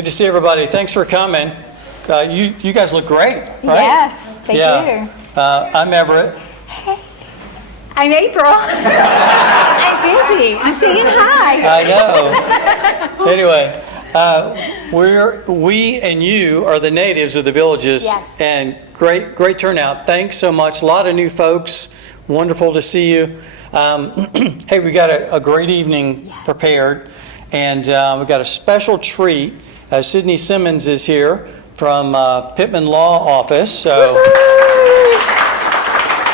good to see everybody. Thanks for coming. You guys look great, right? Yes, they do. I'm Everett. Hey, I'm April. I'm busy. I'm saying hi. I know. Anyway, we and you are the natives of the Villages. Yes. And great turnout. Thanks so much. A lot of new folks. Wonderful to see you. Hey, we got a great evening prepared, and we got a special treat. Sydney Simmons is here from Pittman Law Office, so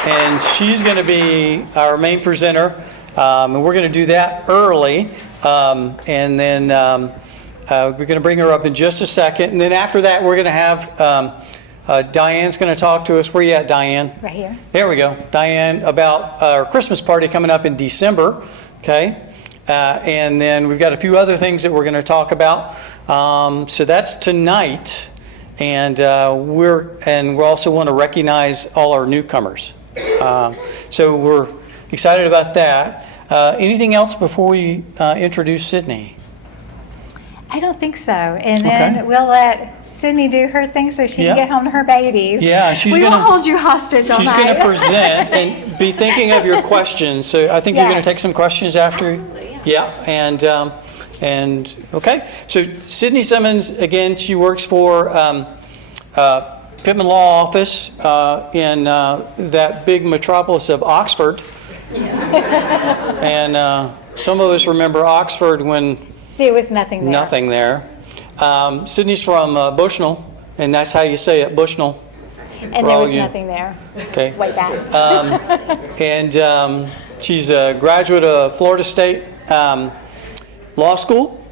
and she's going to be our main presenter, and we're going to do that early, and then we're going to bring her up in just a second, and then after that we're going to have Diane's going to talk to us. Where you at, Diane? Right here. There we go. Diane, about our Christmas party coming up in December, okay? And then we've got a few other things that we're going to talk about. So that's tonight, and we also want to recognize all our newcomers. So we're excited about that. Anything else before we introduce Sydney? I don't think so. And then we'll let Sydney do her thing so she can get home to her babies. Yeah, we won't hold you hostage all night. She's going to present and be thinking of your questions. So I think you're going to take some questions after. Absolutely, yeah. And okay. So Sydney Simmons, again, she works for Pittman Law Office in that big metropolis of Oxford. And some of us remember Oxford when there was nothing there. Nothing there. Sydney's from Bushnell, and that's how you say it, Bushnell. And there was nothing there. Okay. Way back. And she's a graduate of Florida State Law School,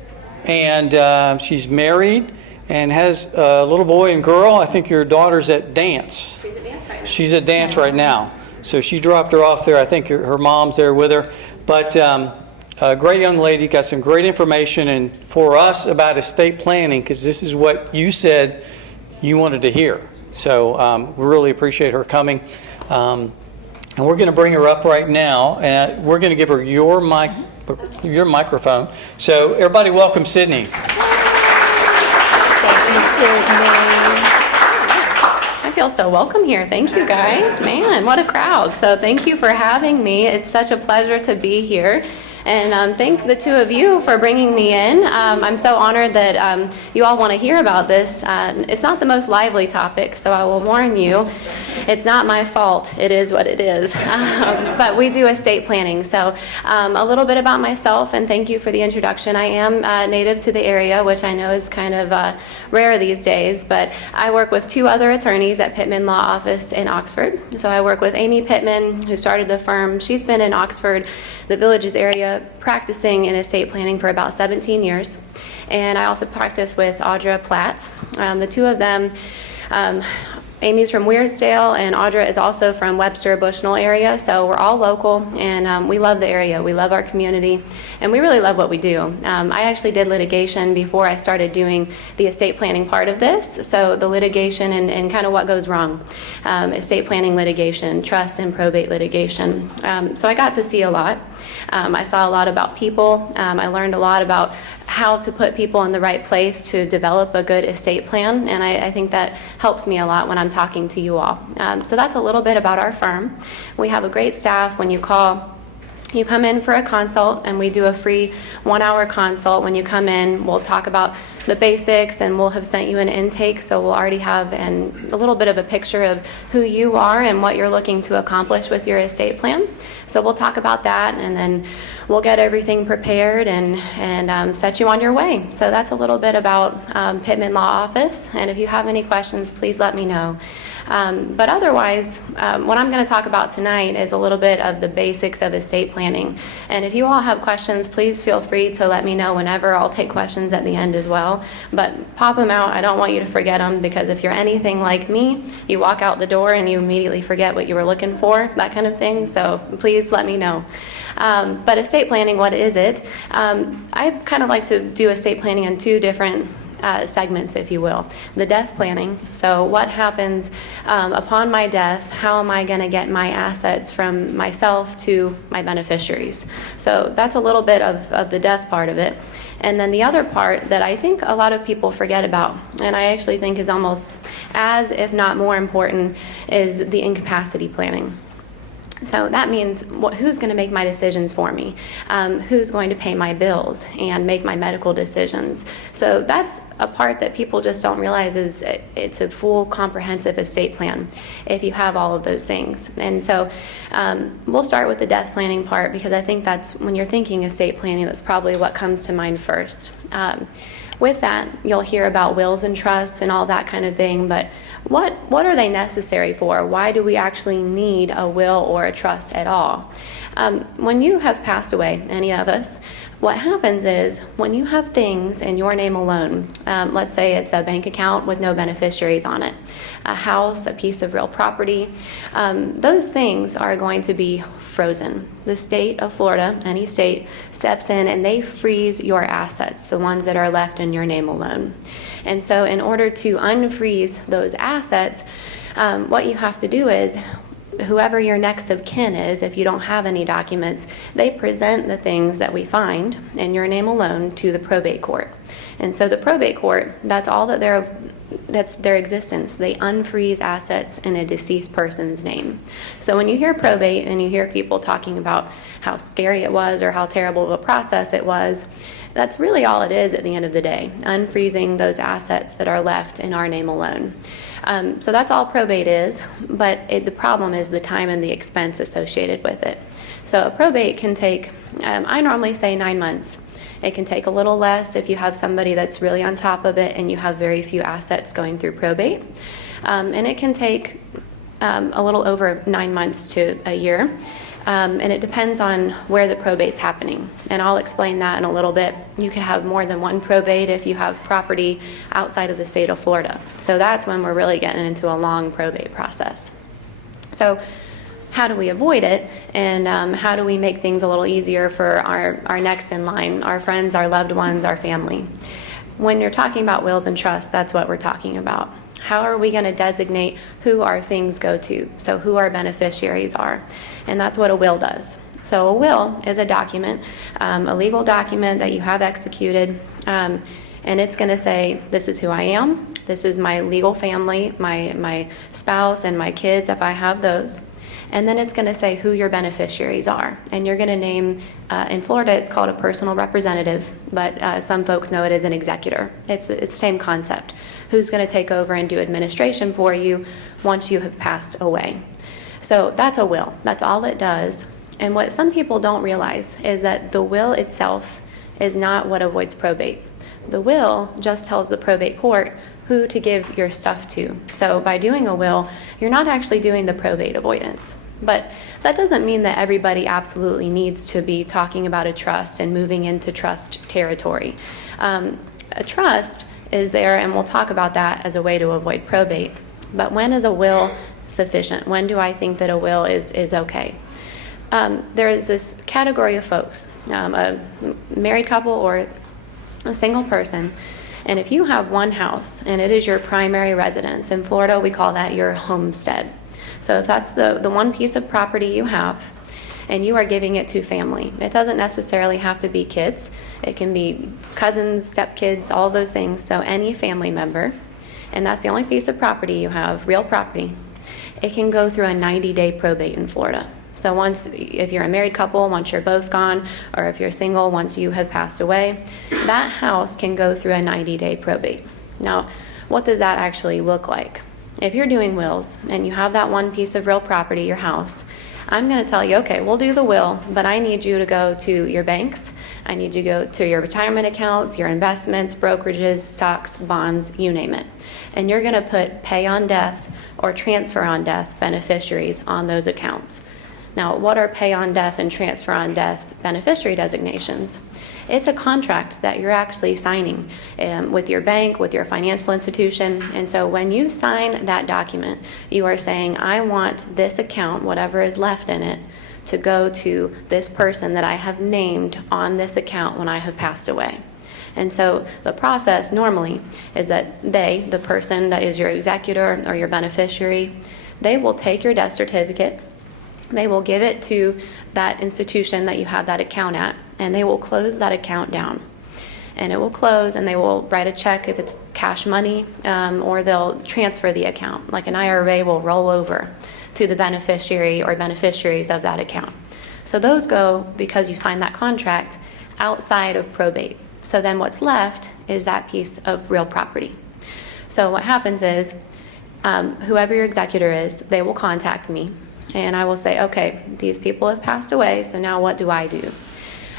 and she's married and has a little boy and girl. I think your daughter's at dance. She's at dance right now. She's at dance right now. So she dropped her off there. I think her mom's there with her. But a great young lady, got some great information and for us about estate planning, because this is what you said you wanted to hear. So we really appreciate her coming. And we're going to bring her up right now, and we're going to give her your microphone. So everybody welcome Sydney. I feel so welcome here. Thank you, guys. Man, what a crowd. So thank you for having me. It's such a pleasure to be here. And thank the two of you for bringing me in. I'm so honored that you all want to hear about this. It's not the most lively topic, so I will warn you, it's not my fault. It is what it is. But we do estate planning. So a little bit about myself, and thank you for the introduction. I am native to the area, which I know is kind of rare these days, but I work with two other attorneys at Pittman Law Office in Oxford. So I work with Amy Pittman, who started the firm. She's been in Oxford, the Villages area, practicing in estate planning for about 17 years. And I also practice with Audra Platt. The two of them, Amy's from Weirsdale, and Audra is also from Webster, Bushnell area. So we're all local, and we love the area. We love our community, and we really love what we do. I actually did litigation before I started doing the estate planning part of this. So the litigation and kind of what goes wrong. Estate planning litigation, trust and probate litigation. So I got to see a lot. I saw a lot about people. I learned a lot about how to put people in the right place to develop a good estate plan, and I think that helps me a lot when I'm talking to you all. So that's a little bit about our firm. We have a great staff. When you call, you come in for a consult, and we do a free 1-hour consult. When you come in, we'll talk about the basics, and we'll have sent you an intake, so we'll already have a little bit of a picture of who you are and what you're looking to accomplish with your estate plan. So we'll talk about that, and then we'll get everything prepared and set you on your way. So that's a little bit about Pittman Law Office, and if you have any questions, please let me know. But otherwise, what I'm going to talk about tonight is a little bit of the basics of estate planning. And if you all have questions, please feel free to let me know whenever. I'll take questions at the end as well. But pop them out. I don't want you to forget them, because if you're anything like me, you walk out the door and you immediately forget what you were looking for, that kind of thing. So please let me know. But estate planning, what is it? I kind of like to do estate planning in two different segments, if you will. The death planning, so what happens upon my death, how am I going to get my assets from myself to my beneficiaries? So that's a little bit of the death part of it. And then the other part that I think a lot of people forget about, and I actually think is almost as, if not more important, is the incapacity planning. So that means who's going to make my decisions for me, who's going to pay my bills and make my medical decisions. So that's a part that people just don't realize is it's a full comprehensive estate plan if you have all of those things. And so we'll start with the death planning part, because I think that's, when you're thinking estate planning, that's probably what comes to mind first. With that, you'll hear about wills and trusts and all that kind of thing, but what are they necessary for? Why do we actually need a will or a trust at all? When you have passed away, any of us, what happens is when you have things in your name alone, let's say it's a bank account with no beneficiaries on it, a house, a piece of real property, those things are going to be frozen. The state of Florida, any state, steps in and they freeze your assets, the ones that are left in your name alone. And so in order to unfreeze those assets, what you have to do is, whoever your next of kin is, if you don't have any documents, they present the things that we find in your name alone to the probate court. And so the probate court, that's all that that's their existence. They unfreeze assets in a deceased person's name. So when you hear probate and you hear people talking about how scary it was or how terrible of a process it was, that's really all it is at the end of the day, unfreezing those assets that are left in our name alone. So that's all probate is, but the problem is the time and the expense associated with it. So a probate can take, I normally say 9 months. It can take a little less if you have somebody that's really on top of it and you have very few assets going through probate. And it can take a little over 9 months to a year. And it depends on where the probate's happening. And I'll explain that in a little bit. You can have more than one probate if you have property outside of the state of Florida. So that's when we're really getting into a long probate process. So how do we avoid it? And how do we make things a little easier for our next in line, our friends, our loved ones, our family? When you're talking about wills and trusts, that's what we're talking about. How are we going to designate who our things go to? So who our beneficiaries are. And that's what a will does. So a will is a document, a legal document that you have executed, and it's going to say, this is who I am, this is my legal family, my spouse and my kids if I have those. And then it's going to say who your beneficiaries are. And you're going to name, in Florida it's called a personal representative, but some folks know it as an executor. It's the same concept. Who's going to take over and do administration for you once you have passed away. So that's a will. That's all it does. And what some people don't realize is that the will itself is not what avoids probate. The will just tells the probate court who to give your stuff to. So by doing a will, you're not actually doing the probate avoidance. But that doesn't mean that everybody absolutely needs to be talking about a trust and moving into trust territory. A trust is there, and we'll talk about that as a way to avoid probate. But when is a will sufficient? When do I think that a will is okay? There is this category of folks, a married couple or a single person, and if you have one house and it is your primary residence, in Florida we call that your homestead. So if that's the one piece of property you have and you are giving it to family, it doesn't necessarily have to be kids. It can be cousins, stepkids, all those things. So any family member, and that's the only piece of property you have, real property, it can go through a 90-day probate in Florida. So once, if you're a married couple, once you're both gone, or if you're single, once you have passed away, that house can go through a 90-day probate. Now, what does that actually look like? If you're doing wills and you have that one piece of real property, your house, I'm going to tell you, okay, we'll do the will, but I need you to go to your banks. I need you to go to your retirement accounts, your investments, brokerages, stocks, bonds, you name it. And you're going to put pay on death or transfer on death beneficiaries on those accounts. Now, what are pay on death and transfer on death beneficiary designations? It's a contract that you're actually signing with your bank, with your financial institution. And so when you sign that document, you are saying, I want this account, whatever is left in it, to go to this person that I have named on this account when I have passed away. And so the process normally is that the person that is your executor or your beneficiary, they will take your death certificate, they will give it to that institution that you have that account at, and they will close that account down. And it will close, and they will write a check if it's cash money, or they'll transfer the account. Like an IRA will roll over to the beneficiary or beneficiaries of that account. So those go, because you signed that contract, outside of probate. So then what's left is that piece of real property. So what happens is, whoever your executor is, they will contact me, and I will say, okay, these people have passed away, so now what do I do?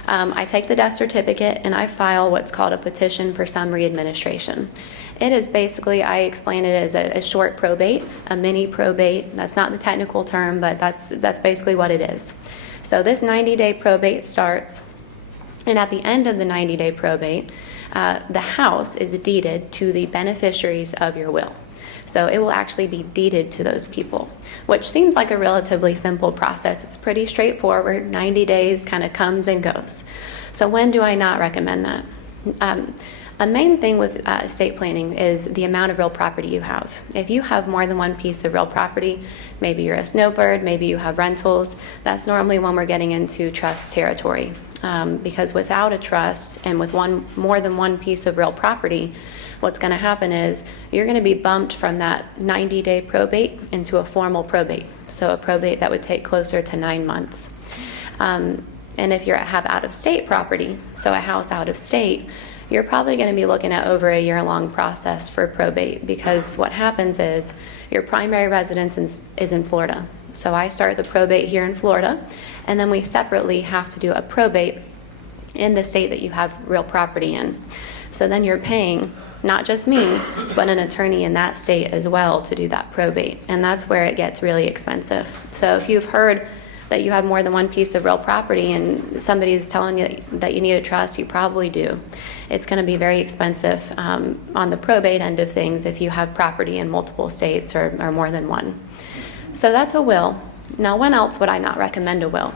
I take the death certificate and I file what's called a petition for summary administration. It is basically, I explain it as a short probate, a mini probate. That's not the technical term, but that's basically what it is. So this 90-day probate starts, and at the end of the 90-day probate, the house is deeded to the beneficiaries of your will. So it will actually be deeded to those people, which seems like a relatively simple process. It's pretty straightforward. 90 days kind of comes and goes. So when do I not recommend that? A main thing with estate planning is the amount of real property you have. If you have more than one piece of real property, maybe you're a snowbird, maybe you have rentals, that's normally when we're getting into trust territory. Because without a trust and with more than one piece of real property, what's going to happen is you're going to be bumped from that 90-day probate into a formal probate. So a probate that would take closer to 9 months. And if you have out-of-state property, so a house out of state, you're probably going to be looking at over a year-long process for probate, because what happens is your primary residence is in Florida. So I start the probate here in Florida, and then we separately have to do a probate in the state that you have real property in. So then you're paying not just me, but an attorney in that state as well to do that probate. And that's where it gets really expensive. So if you've heard that you have more than one piece of real property and somebody's telling you that you need a trust, you probably do. It's going to be very expensive on the probate end of things if you have property in multiple states or more than one. So that's a will. Now, when else would I not recommend a will?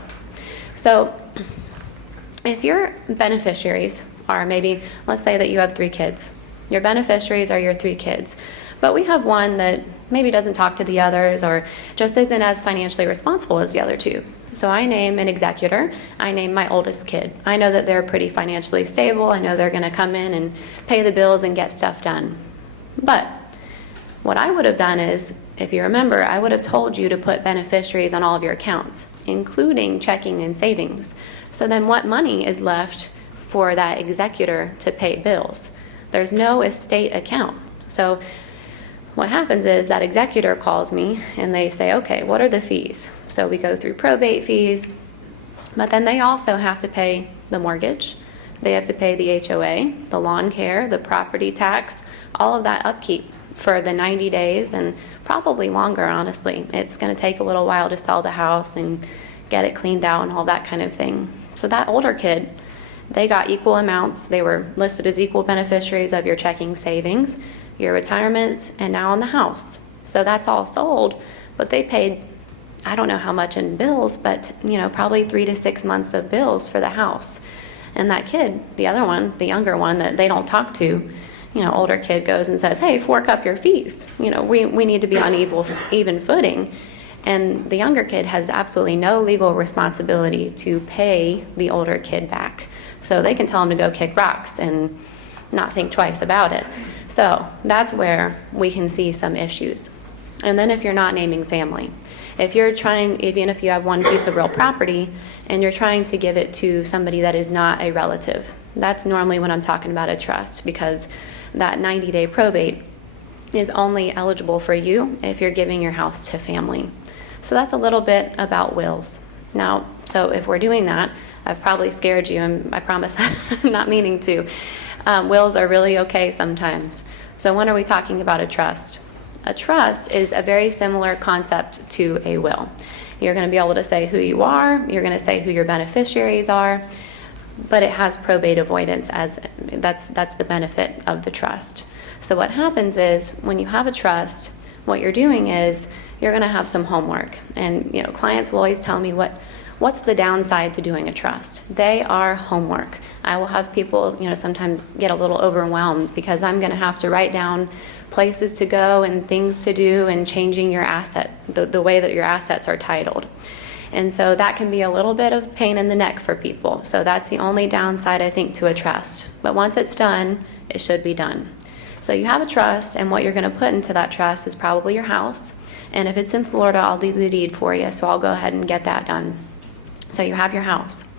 So if your beneficiaries are maybe, let's say that you have 3 kids. Your beneficiaries are your 3 kids, but we have one that maybe doesn't talk to the others or just isn't as financially responsible as the other 2. So I name an executor. I name my oldest kid. I know that they're pretty financially stable. I know they're going to come in and pay the bills and get stuff done. But what I would have done is, if you remember, I would have told you to put beneficiaries on all of your accounts, including checking and savings. So then what money is left for that executor to pay bills? There's no estate account. So what happens is that executor calls me and they say, okay, what are the fees? So we go through probate fees, but then they also have to pay the mortgage. They have to pay the HOA, the lawn care, the property tax, all of that upkeep for the 90 days and probably longer, honestly. It's going to take a little while to sell the house and get it cleaned out and all that kind of thing. So that older kid, they got equal amounts. They were listed as equal beneficiaries of your checking, savings, your retirements, and now on the house. So that's all sold, but they paid, I don't know how much in bills, but probably 3 to 6 months of bills for the house. And that kid, the other one, the younger one that they don't talk to, older kid goes and says, hey, fork up your fees. We need to be on even footing. And the younger kid has absolutely no legal responsibility to pay the older kid back. So they can tell him to go kick rocks and not think twice about it. So that's where we can see some issues. And then if you're not naming family, if you're trying, even if you have one piece of real property and you're trying to give it to somebody that is not a relative, that's normally when I'm talking about a trust, because that 90-day probate is only eligible for you if you're giving your house to family. So that's a little bit about wills. Now, so if we're doing that, I've probably scared you, and I promise I'm not meaning to. Wills are really okay sometimes. So when are we talking about a trust? A trust is a very similar concept to a will. You're going to be able to say who you are, you're going to say who your beneficiaries are, but it has probate avoidance as that's the benefit of the trust. So what happens is when you have a trust, what you're doing is you're going to have some homework. And clients will always tell me, what what's the downside to doing a trust? They are homework. I will have people, sometimes get a little overwhelmed because I'm going to have to write down places to go and things to do and changing your asset, the way that your assets are titled. And so that can be a little bit of pain in the neck for people. So that's the only downside, I think, to a trust. But once it's done, it should be done. So you have a trust, and what you're going to put into that trust is probably your house. And if it's in Florida, I'll do the deed for you, so I'll go ahead and get that done. So you have your house.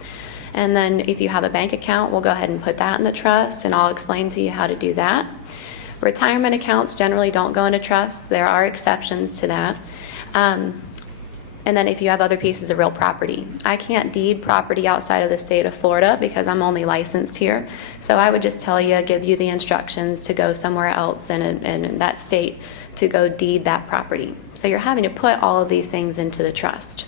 And then if you have a bank account, we'll go ahead and put that in the trust, and I'll explain to you how to do that. Retirement accounts generally don't go into trusts. There are exceptions to that. And then if you have other pieces of real property, I can't deed property outside of the state of Florida because I'm only licensed here. So I would just tell you, give you the instructions to go somewhere else in that state to go deed that property. So you're having to put all of these things into the trust.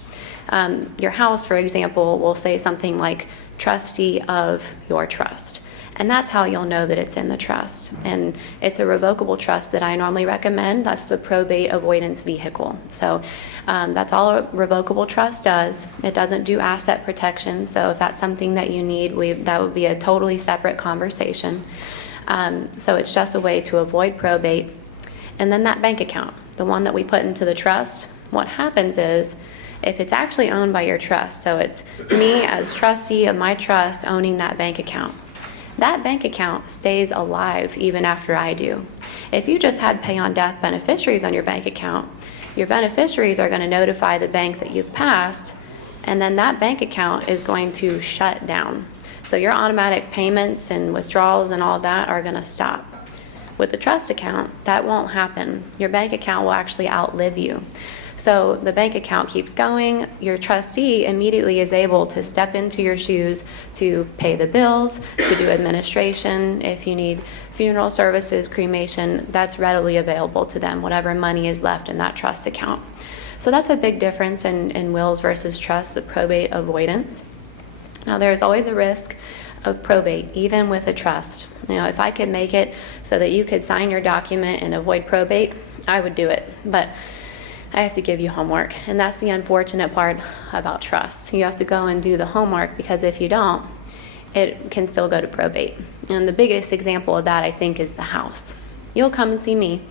Your house, for example, will say something like trustee of your trust. And that's how you'll know that it's in the trust. And it's a revocable trust that I normally recommend. That's the probate avoidance vehicle. So that's all a revocable trust does. It doesn't do asset protection. So if that's something that you need, that would be a totally separate conversation. So it's just a way to avoid probate. And then that bank account, the one that we put into the trust, what happens is, if it's actually owned by your trust, so it's me as trustee of my trust owning that bank account, that bank account stays alive even after I do. If you just had pay on death beneficiaries on your bank account, your beneficiaries are going to notify the bank that you've passed, and then that bank account is going to shut down. So your automatic payments and withdrawals and all that are going to stop. With the trust account, that won't happen. Your bank account will actually outlive you. So the bank account keeps going. Your trustee immediately is able to step into your shoes to pay the bills, to do administration. If you need funeral services, cremation, that's readily available to them, whatever money is left in that trust account. So that's a big difference in wills versus trust, the probate avoidance. Now there's always a risk of probate, even with a trust. If I could make it so that you could sign your document and avoid probate, I would do it. But I have to give you homework, and that's the unfortunate part about trusts. You have to go and do the homework, because if you don't, it can still go to probate. And the biggest example of that, I think, is the house. You'll come and see me,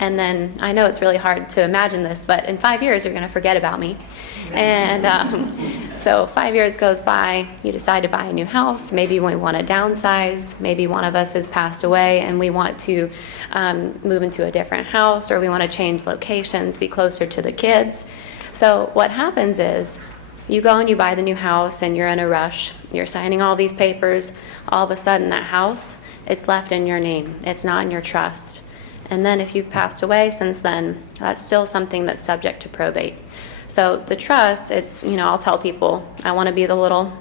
and then I know it's really hard to imagine this, but in 5 years you're going to forget about me. And so 5 years goes by, you decide to buy a new house, maybe we want to downsize, maybe one of us has passed away and we want to move into a different house, or we want to change locations, be closer to the kids. So what happens is, you go and you buy the new house and you're in a rush, you're signing all these papers, all of a sudden that house, it's left in your name, it's not in your trust. And then if you've passed away since then, that's still something that's subject to probate. So the trust, it's, I'll tell people, I want to be the little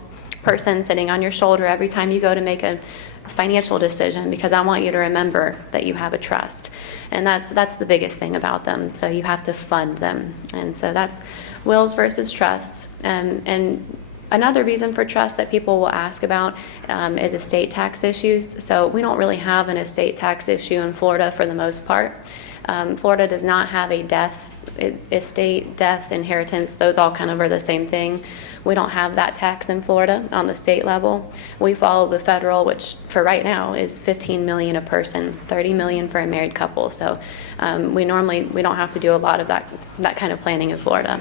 person sitting on your shoulder every time you go to make a financial decision, because I want you to remember that you have a trust. And that's the biggest thing about them. So you have to fund them. And so that's wills versus trusts. And another reason for trust that people will ask about is estate tax issues. So we don't really have an estate tax issue in Florida for the most part. Florida does not have a estate, death, inheritance. Those all kind of are the same thing. We don't have that tax in Florida on the state level. We follow the federal, which for right now is $15 million a person, $30 million for a married couple. So we don't have to do a lot of that kind of planning in Florida.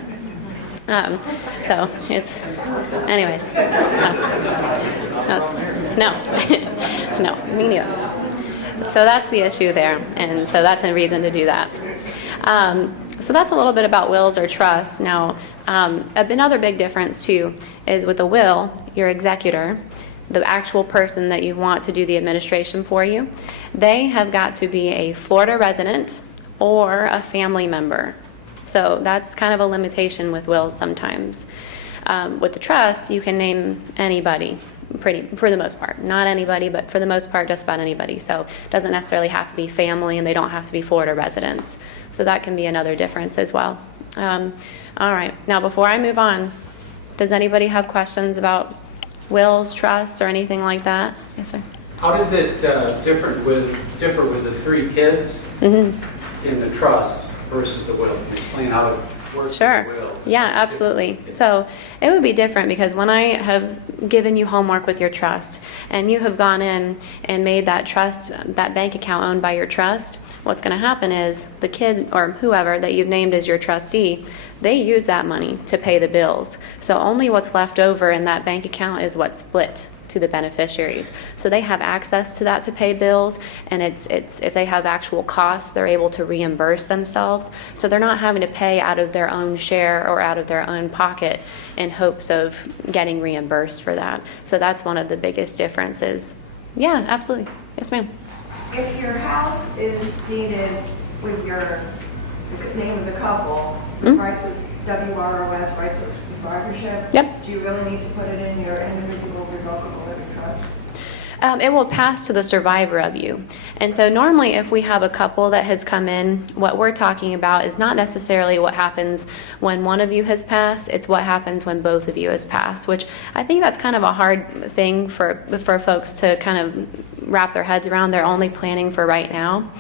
So it's, anyways, so that's, no, me neither. So that's the issue there, and so that's a reason to do that. So that's a little bit about wills or trusts. Now, another big difference too is with a will, your executor, the actual person that you want to do the administration for you, they have got to be a Florida resident or a family member. So that's kind of a limitation with wills sometimes. With the trust, you can name anybody, for the most part. Not anybody, but for the most part, just about anybody. So it doesn't necessarily have to be family, and they don't have to be Florida residents. So that can be another difference as well. All right. Now, before I move on, does anybody have questions about wills, trusts, or anything like that? Yes, sir. How does it differ with the 3 kids in the trust versus the will? Can you explain how it works Sure. with the will? Yeah, absolutely. So it would be different because when I have given you homework with your trust and you have gone in and made that trust, that bank account owned by your trust, what's going to happen is the kid or whoever that you've named as your trustee, they use that money to pay the bills. So only what's left over in that bank account is what's split to the beneficiaries. So they have access to that to pay bills, and it's if they have actual costs, they're able to reimburse themselves. So they're not having to pay out of their own share or out of their own pocket in hopes of getting reimbursed for that. So that's one of the biggest differences. Yeah, absolutely. Yes, ma'am. If your house is deeded with the name of the couple, rights as WROS, rights of survivorship, Yep. do you really need to put it in your individual revocable living trust? It will pass to the survivor of you. And so normally if we have a couple that has come in, what we're talking about is not necessarily what happens when one of you has passed, it's what happens when both of you has passed, which I think that's kind of a hard thing for folks to kind of wrap their heads around. They're only planning for right now.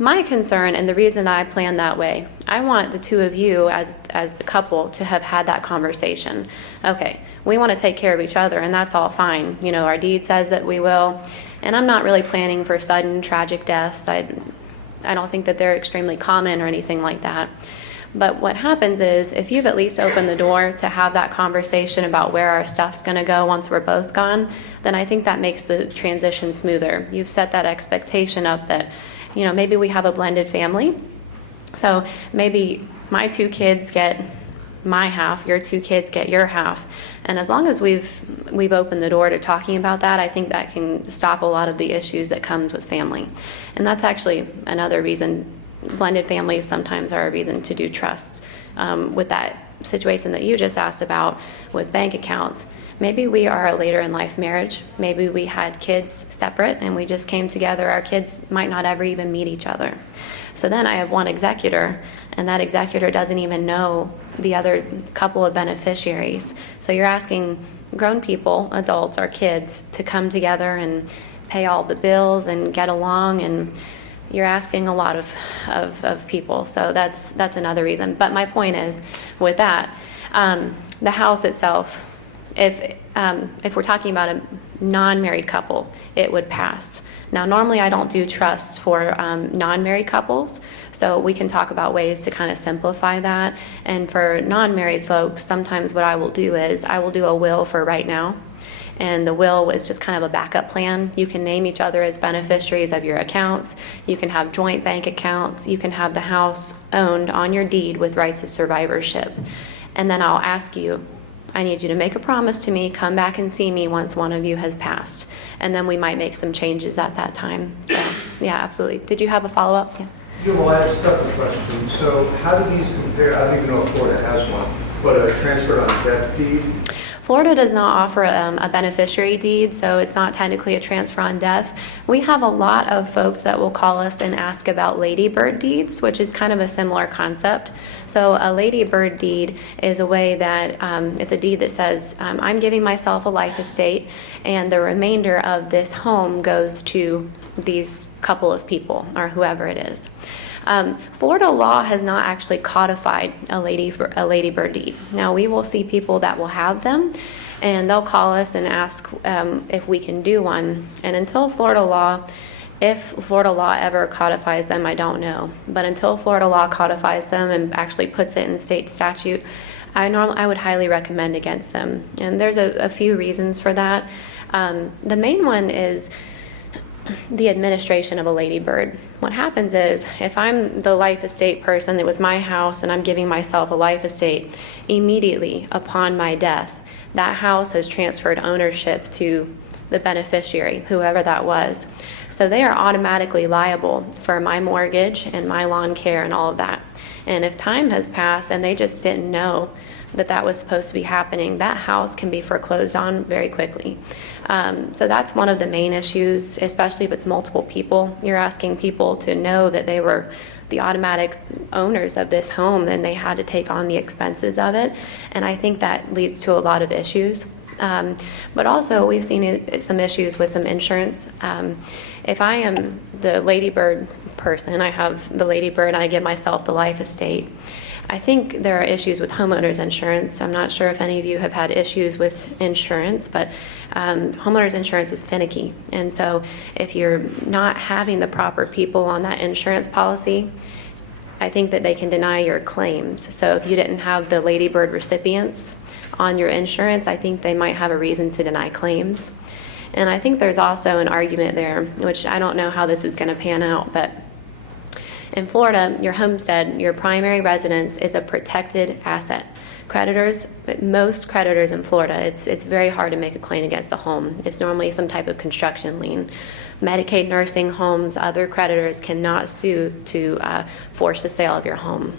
My concern, and the reason I plan that way, I want the two of you as the couple to have had that conversation. Okay, we want to take care of each other, and that's all fine. You know, our deed says that we will, and I'm not really planning for sudden tragic deaths. I don't think that they're extremely common or anything like that. But what happens is, if you've at least opened the door to have that conversation about where our stuff's going to go once we're both gone, then I think that makes the transition smoother. You've set that expectation up that, you know, maybe we have a blended family. So maybe my two kids get my half, your two kids get your half. And as long as we've opened the door to talking about that, I think that can stop a lot of the issues that comes with family. And that's actually another reason blended families sometimes are a reason to do trusts. With that situation that you just asked about with bank accounts, maybe we are a later in life marriage. Maybe we had kids separate and we just came together. Our kids might not ever even meet each other. So then I have one executor, and that executor doesn't even know the other couple of beneficiaries. So you're asking grown people, adults, our kids, to come together and pay all the bills and get along, and you're asking a lot of people. So that's another reason. But my point is, with that, the house itself, if we're talking about a non-married couple, it would pass. Now, normally I don't do trusts for non-married couples, so we can talk about ways to kind of simplify that. And for non-married folks, sometimes what I will do is I will do a will for right now. And the will is just kind of a backup plan. You can name each other as beneficiaries of your accounts. You can have joint bank accounts. You can have the house owned on your deed with rights of survivorship. And then I'll ask you, I need you to make a promise to me, come back and see me once one of you has passed. And then we might make some changes at that time. So, yeah, absolutely. Did you have a follow-up? Yeah. Yeah, well, I have a separate question. So how do these compare? I don't even know if Florida has one, but a transfer on death deed? Florida does not offer a beneficiary deed, so it's not technically a transfer on death. We have a lot of folks that will call us and ask about ladybird deeds, which is kind of a similar concept. So a ladybird deed is a way that it's a deed that says, I'm giving myself a life estate, and the remainder of this home goes to these couple of people, or whoever it is. Florida law has not actually codified a ladybird deed. Now, we will see people that will have them, and they'll call us and ask if we can do one. And until Florida law, if Florida law ever codifies them, I don't know. But until Florida law codifies them and actually puts it in state statute, I would highly recommend against them. And there's a few reasons for that. The main one is the administration of a ladybird. What happens is, if I'm the life estate person, it was my house and I'm giving myself a life estate, immediately upon my death, that house has transferred ownership to the beneficiary, whoever that was. So they are automatically liable for my mortgage and my lawn care and all of that. And if time has passed and they just didn't know that was supposed to be happening, that house can be foreclosed on very quickly. So that's one of the main issues, especially if it's multiple people. You're asking people to know that they were the automatic owners of this home and they had to take on the expenses of it. And I think that leads to a lot of issues. But also we've seen some issues with some insurance. If I am the ladybird person, I have the ladybird and I give myself the life estate, I think there are issues with homeowners insurance. I'm not sure if any of you have had issues with insurance, but homeowners insurance is finicky. And so if you're not having the proper people on that insurance policy, I think that they can deny your claims. So if you didn't have the Lady Bird recipients on your insurance, I think they might have a reason to deny claims. And I think there's also an argument there, which I don't know how this is going to pan out, but in Florida, your homestead, your primary residence is a protected asset. Creditors, most creditors in Florida, it's very hard to make a claim against the home. It's normally some type of construction lien. Medicaid nursing homes, other creditors cannot sue to force the sale of your home.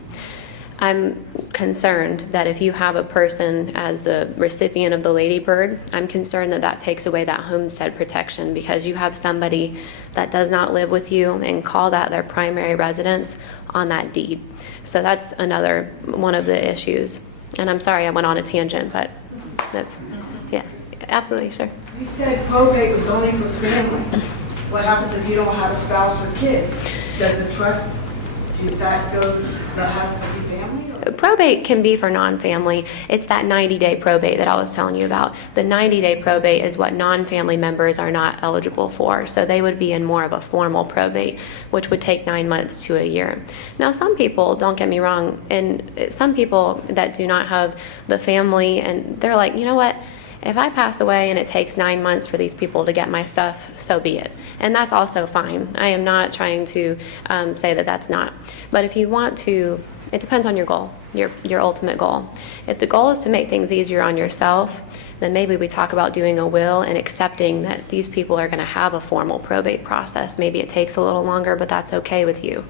I'm concerned that if you have a person as the recipient of the Lady Bird, I'm concerned that that takes away that homestead protection, because you have somebody that does not live with you and call that their primary residence on that deed. So that's another one of the issues. And I'm sorry I went on a tangent, but that's, yeah, absolutely, sure. You said probate was only for family. What happens if you don't have a spouse or kids? Does the trust, does that go, that has to be family? Or? Probate can be for non-family. It's that 90-day probate that I was telling you about. The 90-day probate is what non-family members are not eligible for. So they would be in more of a formal probate, which would take 9 months to a year. Now, some people, don't get me wrong, and some people that do not have the family, and they're like, you know what? If I pass away and it takes 9 months for these people to get my stuff, so be it. And that's also fine. I am not trying to say that that's not. But if you want to, it depends on your goal, your ultimate goal. If the goal is to make things easier on yourself, then maybe we talk about doing a will and accepting that these people are going to have a formal probate process. Maybe it takes a little longer, but that's okay with you.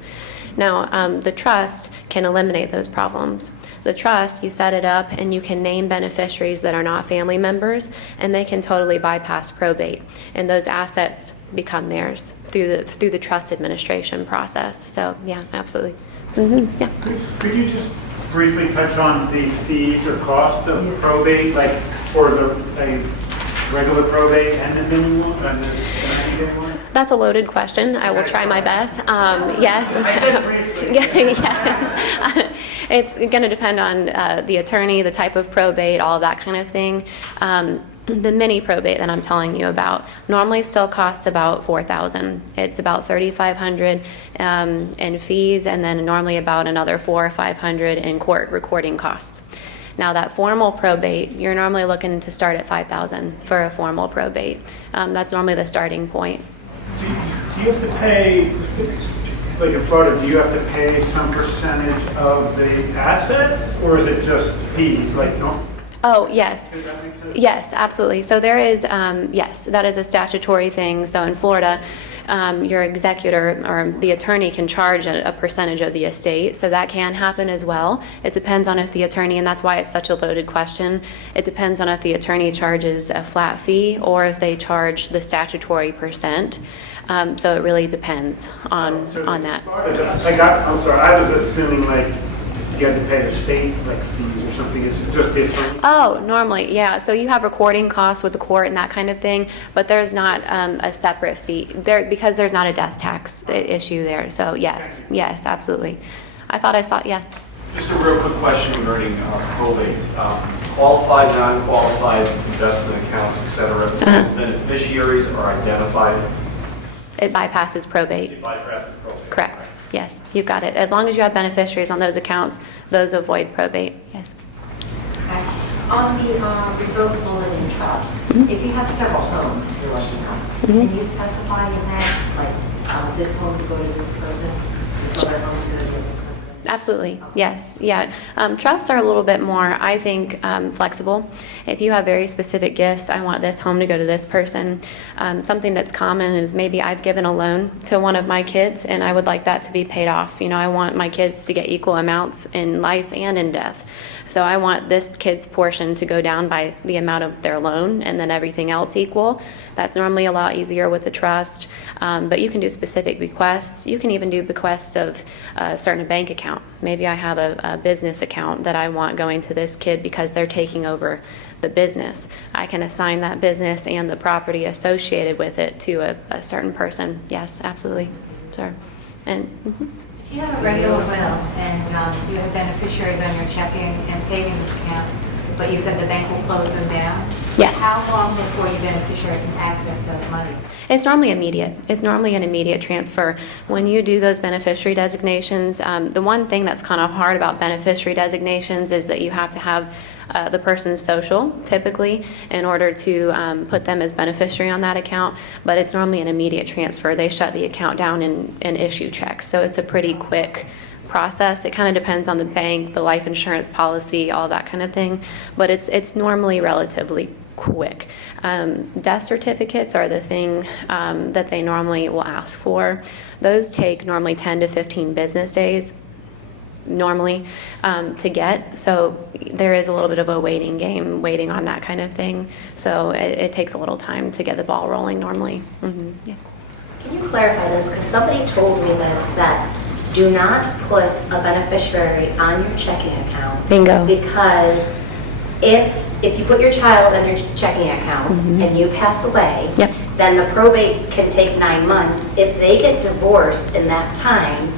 Now, the trust can eliminate those problems. The trust, you set it up and you can name beneficiaries that are not family members, and they can totally bypass probate, and those assets become theirs through the trust administration process. So yeah, absolutely. Yeah. Could you just briefly touch on the fees or cost of probate, like for a regular probate and the mini one, and the 90-day one? That's a loaded question. I will try my best. Yes. Yeah. It's going to depend on the attorney, the type of probate, all of that kind of thing. The mini probate that I'm telling you about normally still costs about $4,000. It's about $3,500 in fees, and then normally about another $400 or $500 in court recording costs. Now, that formal probate, you're normally looking to start at $5,000 for a formal probate. That's normally the starting point. Do you have to pay, like in Florida, do you have to pay some percentage of the assets, or is it just fees? Like, no? Oh, yes. Does that make sense? Yes, absolutely. So there is, yes, that is a statutory thing. So in Florida, your executor or the attorney can charge a percentage of the estate. So that can happen as well. It depends on if the attorney, and that's why it's such a loaded question. It depends on if the attorney charges a flat fee or if they charge the statutory percent. So it really depends on that. I'm sorry, I was assuming like you had to pay the state like fees or something. It's just the attorney? Oh, normally, yeah. So you have recording costs with the court and that kind of thing, but there's not a separate fee there because there's not a death tax issue there. So yes, absolutely. I thought I saw, yeah. Just a real quick question regarding probate. Qualified, non-qualified investment accounts, et cetera. Beneficiaries are identified. It bypasses probate. It bypasses probate. Correct. Yes, you've got it. As long as you have beneficiaries on those accounts, those avoid probate. Yes. Okay. On the revocable living trust, if you have several homes, if you're lucky enough, can you specify in that, like this home would go to this person, this other home would go to this person? Absolutely. Yes. Yeah. Trusts are a little bit more, I think, flexible. If you have very specific gifts, I want this home to go to this person. Something that's common is maybe I've given a loan to one of my kids and I would like that to be paid off. You know, I want my kids to get equal amounts in life and in death. So I want this kid's portion to go down by the amount of their loan and then everything else equal. That's normally a lot easier with a trust, but you can do specific bequests. You can even do bequests of a certain bank account. Maybe I have a business account that I want going to this kid because they're taking over the business. I can assign that business and the property associated with it to a certain person. Yes, absolutely. Sure. And If you have a regular will and you have beneficiaries on your checking and savings accounts, but you said the bank will close them down? Yes. How long before your beneficiary can access the money? It's normally immediate. It's normally an immediate transfer. When you do those beneficiary designations, the one thing that's kind of hard about beneficiary designations is that you have to have the person's social, typically, in order to put them as beneficiary on that account, but it's normally an immediate transfer. They shut the account down and issue checks, so it's a pretty quick process. It kind of depends on the bank, the life insurance policy, all that kind of thing, but it's normally relatively quick. Death certificates are the thing that they normally will ask for. Those take normally 10 to 15 business days normally to get, so there is a little bit of a waiting game, waiting on that kind of thing, so it takes a little time to get the ball rolling normally. Yeah. Can you clarify this? Because somebody told me this, that do not put a beneficiary on your checking account. Bingo. Because if you put your child on your checking account and you pass away, Yep. then the probate can take 9 months. If they get divorced in that time,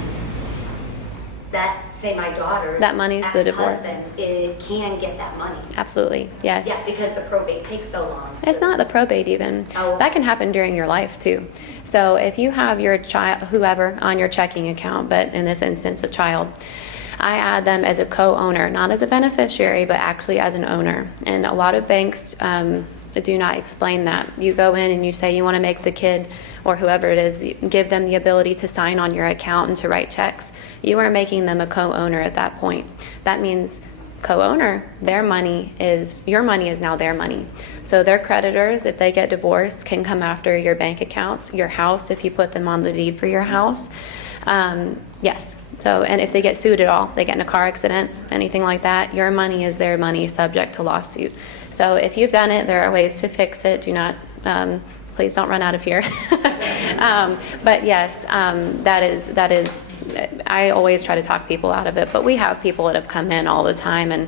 that, say my daughter's That money's the divorce. ex-husband, it can get that money. Absolutely, yes. Yeah, because the probate takes so long. It's So- not the probate even. Oh. That can happen during your life too. So if you have your child, whoever, on your checking account, but in this instance, a child, I add them as a co-owner, not as a beneficiary, but actually as an owner. And a lot of banks do not explain that. You go in and you say you want to make the kid or whoever it is, give them the ability to sign on your account and to write checks. You are making them a co-owner at that point. That means co-owner, your money is now their money. So their creditors, if they get divorced, can come after your bank accounts, your house, if you put them on the deed for your house. Yes. So, and if they get sued at all, they get in a car accident, anything like that, your money is their money, subject to lawsuit. So if you've done it, there are ways to fix it. Do not, please don't run out of here. But yes, that is, I always try to talk people out of it, but we have people that have come in all the time and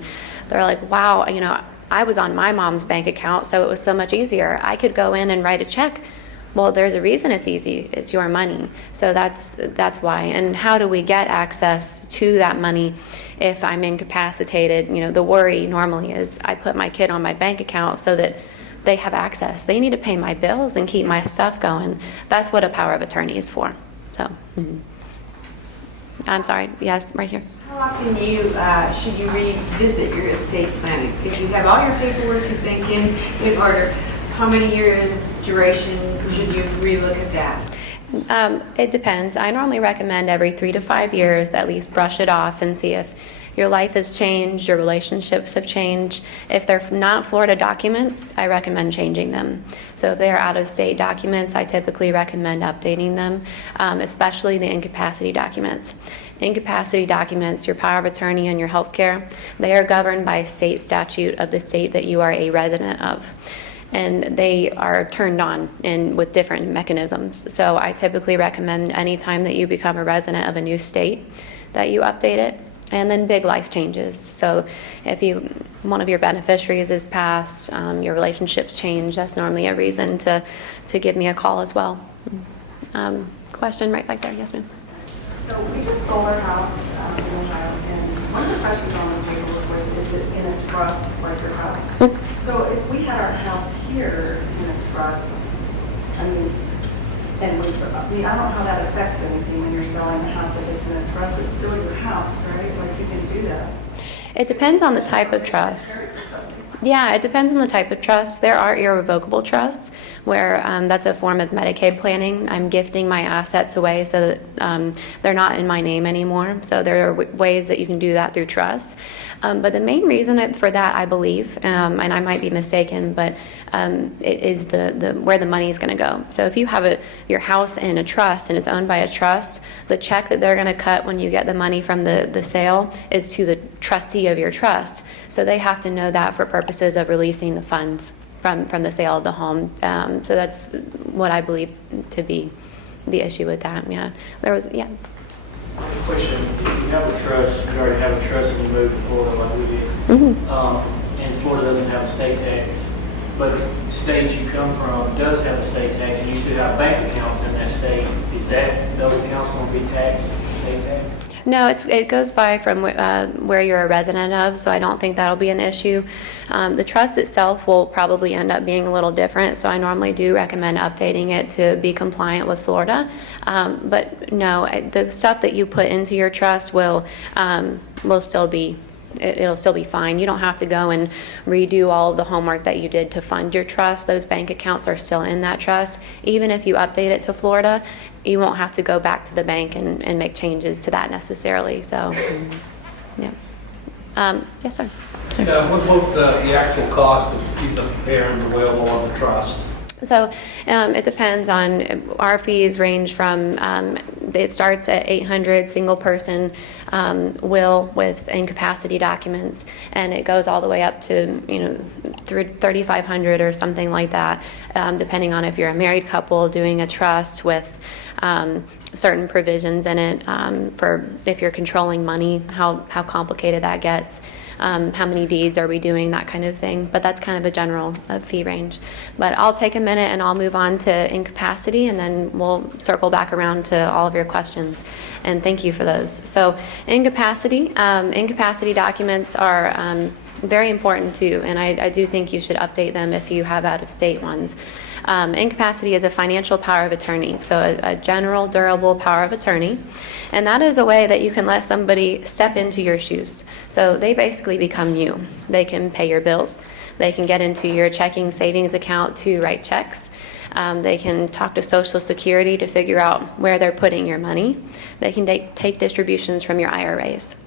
they're like, wow, you know, I was on my mom's bank account, so it was so much easier. I could go in and write a check. Well, there's a reason it's easy. It's your money. So that's why. And how do we get access to that money if I'm incapacitated? You know, the worry normally is I put my kid on my bank account so that they have access. They need to pay my bills and keep my stuff going. That's what a power of attorney is for. So, I'm sorry. Yes, right here. How often should you revisit your estate planning? If you have all your paperwork you think in order, how many years duration should you relook at that? It depends. I normally recommend every 3 to 5 years at least brush it off and see if your life has changed, your relationships have changed. If they're not Florida documents, I recommend changing them. So if they're out-of-state documents, I typically recommend updating them, especially the incapacity documents. Incapacity documents, your power of attorney and your health care, they are governed by state statute of the state that you are a resident of. And they are turned on with different mechanisms. So I typically recommend anytime that you become a resident of a new state that you update it. And then big life changes. So if one of your beneficiaries is passed, your relationships change, that's normally a reason to give me a call as well. Question right back there. Yes, ma'am. So we just sold our house in Ohio, and one of the questions on the paperwork was, is it in a trust like your house? So if we had our house here in a trust, I mean, I don't know how that affects anything when you're selling a house if it's in a trust. It's still your house, right? Like you can do that. It depends on the type of trust. Yeah, it depends on the type of trust. There are irrevocable trusts where that's a form of Medicaid planning. I'm gifting my assets away so that they're not in my name anymore. So there are ways that you can do that through trusts. But the main reason for that, I believe, and I might be mistaken, but it is where the money is going to go. So if you have your house in a trust and it's owned by a trust, the check that they're going to cut when you get the money from the sale is to the trustee of your trust. So they have to know that for purposes of releasing the funds from the sale of the home. So that's what I believe to be the issue with that. Yeah, Question: if you have a trust, you already have a trust, and you move to Florida like we did, and Florida doesn't have a state tax, but the state you come from does have a state tax, and you still have bank accounts in that state. Is those accounts going to be taxed estate tax? No, it goes by from where you're a resident of, so I don't think that'll be an issue. The trust itself will probably end up being a little different, so I normally do recommend updating it to be compliant with Florida. But no, the stuff that you put into your trust will still be. It'll still be fine. You don't have to go and redo all of the homework that you did to fund your trust. Those bank accounts are still in that trust. Even if you update it to Florida, you won't have to go back to the bank and make changes to that necessarily. So, yeah. Yes, sir. What's the actual cost of either preparing the will or the trust? So it depends on, our fees range from, it starts at $800 single person will with incapacity documents, and it goes all the way up to, $3,500 or something like that, depending on if you're a married couple doing a trust with certain provisions in it, for if you're controlling money, how complicated that gets. How many deeds are we doing, that kind of thing. But that's kind of a general fee range. But I'll take a minute and I'll move on to incapacity, and then we'll circle back around to all of your questions. And thank you for those. So incapacity documents are very important too, and I do think you should update them if you have out-of-state ones. Incapacity is a financial power of attorney, so a general, durable power of attorney. And that is a way that you can let somebody step into your shoes. So they basically become you. They can pay your bills. They can get into your checking savings account to write checks. They can talk to Social Security to figure out where they're putting your money. They can take distributions from your IRAs.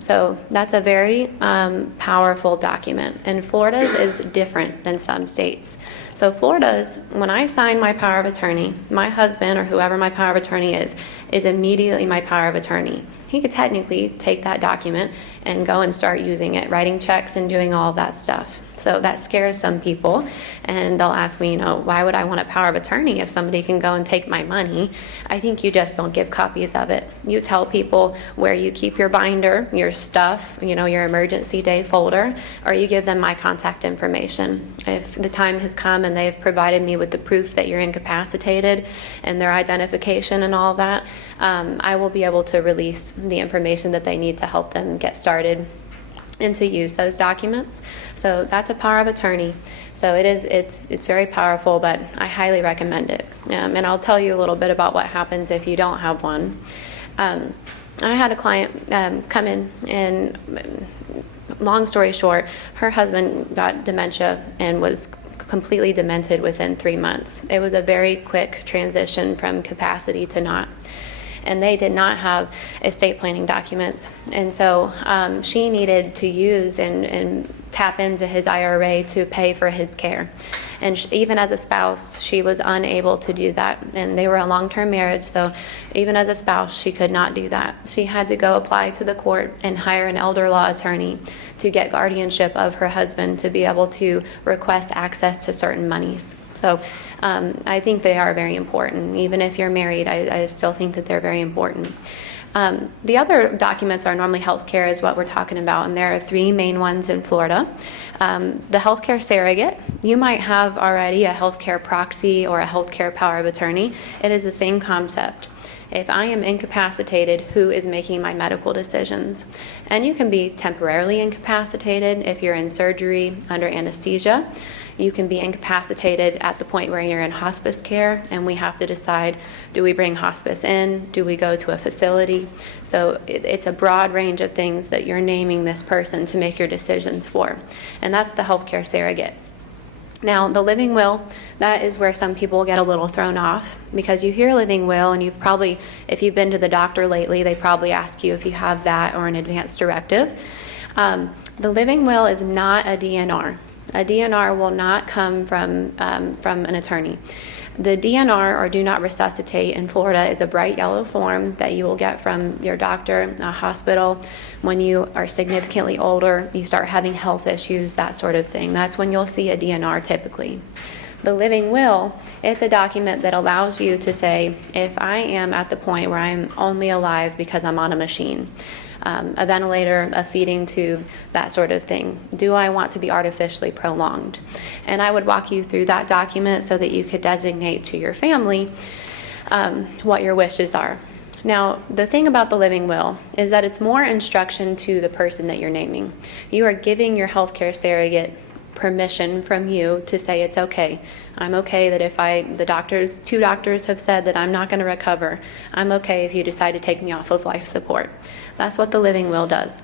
So that's a very powerful document. And Florida's is different than some states. So Florida's, when I sign my power of attorney, my husband or whoever my power of attorney is immediately my power of attorney. He could technically take that document and go and start using it, writing checks and doing all of that stuff. So that scares some people, and they'll ask me, why would I want a power of attorney if somebody can go and take my money? I think you just don't give copies of it. You tell people where you keep your binder, your stuff, your emergency day folder, or you give them my contact information. If the time has come and they've provided me with the proof that you're incapacitated and their identification and all of that, I will be able to release the information that they need to help them get started and to use those documents. So that's a power of attorney. So it's very powerful, but I highly recommend it. And I'll tell you a little bit about what happens if you don't have one. I had a client come in, and long story short, her husband got dementia and was completely demented within 3 months. It was a very quick transition from capacity to not. And they did not have estate planning documents. And so she needed to use and tap into his IRA to pay for his care. And even as a spouse, she was unable to do that. And they were a long-term marriage, so even as a spouse, she could not do that. She had to go apply to the court and hire an elder law attorney to get guardianship of her husband to be able to request access to certain monies. So I think they are very important. Even if you're married, I still think that they're very important. The other documents are normally healthcare is what we're talking about, and there are 3 main ones in Florida. The healthcare surrogate, you might have already a healthcare proxy or a healthcare power of attorney. It is the same concept. If I am incapacitated, who is making my medical decisions? And you can be temporarily incapacitated if you're in surgery under anesthesia. You can be incapacitated at the point where you're in hospice care, and we have to decide, do we bring hospice in? Do we go to a facility? So it's a broad range of things that you're naming this person to make your decisions for. And that's the healthcare surrogate. Now, the living will, that is where some people get a little thrown off, because you hear living will, and you've probably, if you've been to the doctor lately, they probably ask you if you have that or an advance directive. The living will is not a DNR. A DNR will not come from an attorney. The DNR, or do not resuscitate, in Florida is a bright yellow form that you will get from your doctor, a hospital. When you are significantly older, you start having health issues, that sort of thing. That's when you'll see a DNR typically. The living will, it's a document that allows you to say, if I am at the point where I'm only alive because I'm on a machine, a ventilator, a feeding tube, that sort of thing. Do I want to be artificially prolonged? And I would walk you through that document so that you could designate to your family what your wishes are. Now, the thing about the living will is that it's more instruction to the person that you're naming. You are giving your healthcare surrogate permission from you to say it's okay. I'm okay that if two doctors have said that I'm not going to recover, I'm okay if you decide to take me off of life support. That's what the living will does.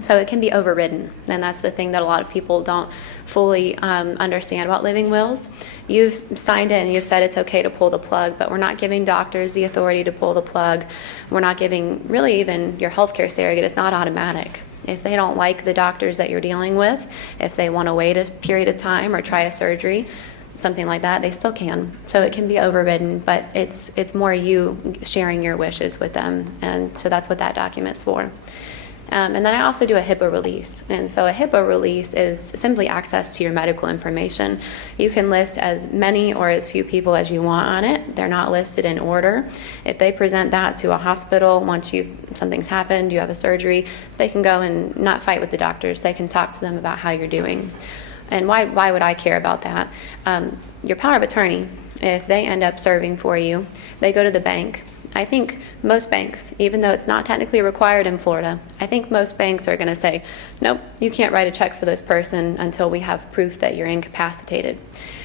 So it can be overridden, and that's the thing that a lot of people don't fully understand about living wills. You've signed it and you've said it's okay to pull the plug, but we're not giving doctors the authority to pull the plug. We're not giving really even your healthcare surrogate. It's not automatic. If they don't like the doctors that you're dealing with, if they want to wait a period of time or try a surgery, something like that, they still can. So it can be overridden, but it's more you sharing your wishes with them, and so that's what that document's for. And then I also do a HIPAA release. And so a HIPAA release is simply access to your medical information. You can list as many or as few people as you want on it. They're not listed in order. If they present that to a hospital, once something's happened, you have a surgery, they can go and not fight with the doctors. They can talk to them about how you're doing. And why would I care about that? Your power of attorney, if they end up serving for you, they go to the bank. I think most banks, even though it's not technically required in Florida, I think most banks are going to say, nope, you can't write a check for this person until we have proof that you're incapacitated.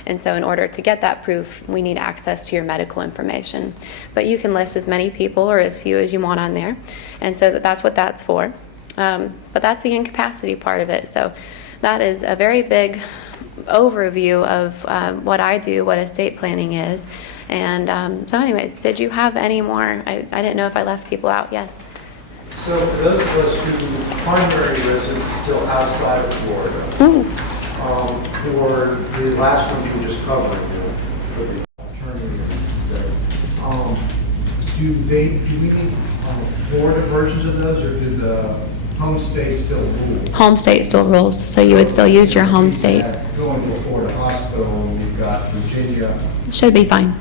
And so in order to get that proof, we need access to your medical information. But you can list as many people or as few as you want on there. And so that's what that's for. But that's the incapacity part of it. So that is a very big overview of what I do, what estate planning is. And so anyways, did you have any more? I didn't know if I left people out. Yes. So for those of us who primary residents still outside of Florida, for the last one you were just covering, for the attorney, do we need Florida versions of those, or do the home state still rule? Home state still rules, so you would still use your home state. Going to a Florida hospital, we've got Virginia. Should be fine.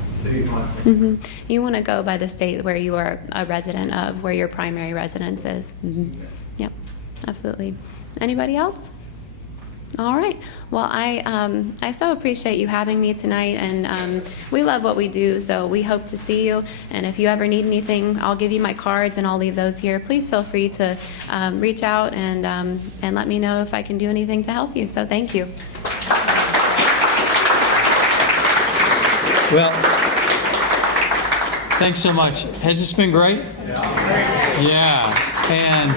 Mm-hmm. You want to go by the state where you are a resident of, where your primary residence is. Mm-hmm. Yep, absolutely. Anybody else? All right. Well, I so appreciate you having me tonight, and we love what we do, so we hope to see you. And if you ever need anything, I'll give you my cards, and I'll leave those here. Please feel free to reach out and let me know if I can do anything to help you. So thank you. Well, thanks so much. Has this been great? Yeah. And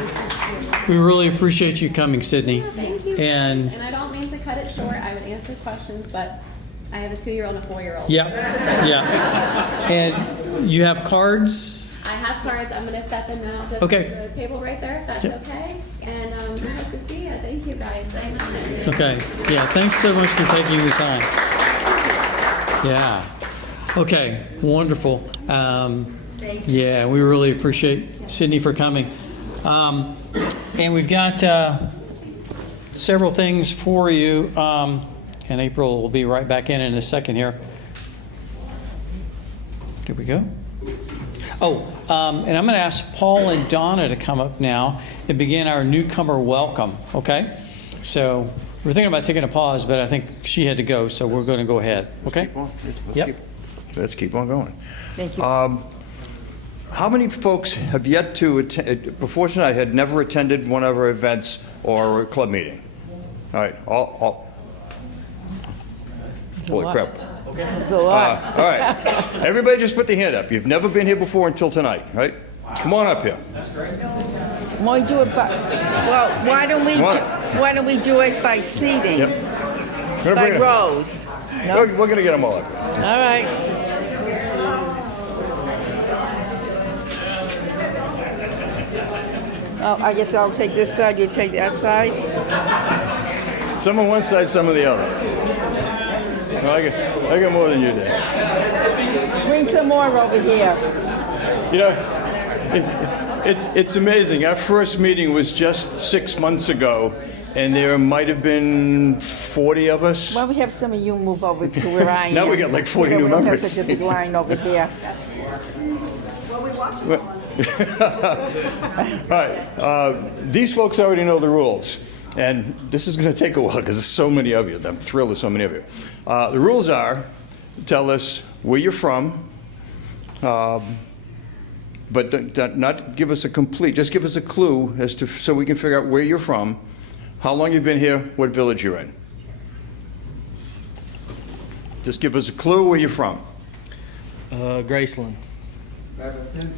we really appreciate you coming, Sydney. Thank you. And I don't mean to cut it short. I would answer questions, but I have a 2-year-old and a 4-year-old. Yeah. And you have cards? I have cards. I'm going to set them out just Okay. at the table right there, if that's okay. And we hope to see you. Thank you, guys. Okay. Yeah. Thanks so much for taking the time. Yeah. Okay. Wonderful. Yeah, we really appreciate Sydney for coming. And we've got several things for you. And April will be right back in a second here. There we go. Oh, and I'm going to ask Paul and Donna to come up now and begin our Newcomer Welcome, okay? So we're thinking about taking a pause, but I think she had to go, so we're going to go ahead, okay? Let's keep on going. Thank you. How many folks have yet to attend, before tonight, had never attended one of our events or a club meeting? All right, all. Holy crap. That's a lot. All right, everybody just put their hand up. You've never been here before until tonight, right? Come on up here. Why do it by, well, why don't we do it by seating? Yep. By rows? No? We're going to get them all up. All right. Oh, I guess I'll take this side, you take that side. Some on one side, some on the other. No, I got more than you did. Bring some more over here. You know, it's amazing. Our first meeting was just 6 months ago, and there might have been 40 of us. Well, we have some of you move over to where I am. Now we got like 40 new we don't members. have such a big line over here. Well, we watch them All right. These folks already know the rules. And this is going to take a while because there's so many of you. I'm thrilled there's so many of you. The rules are, tell us where you're from, but not give us a complete, just give us a clue as to, so we can figure out where you're from, how long you've been here, what village you're in. Just give us a clue where you're from. Graceland.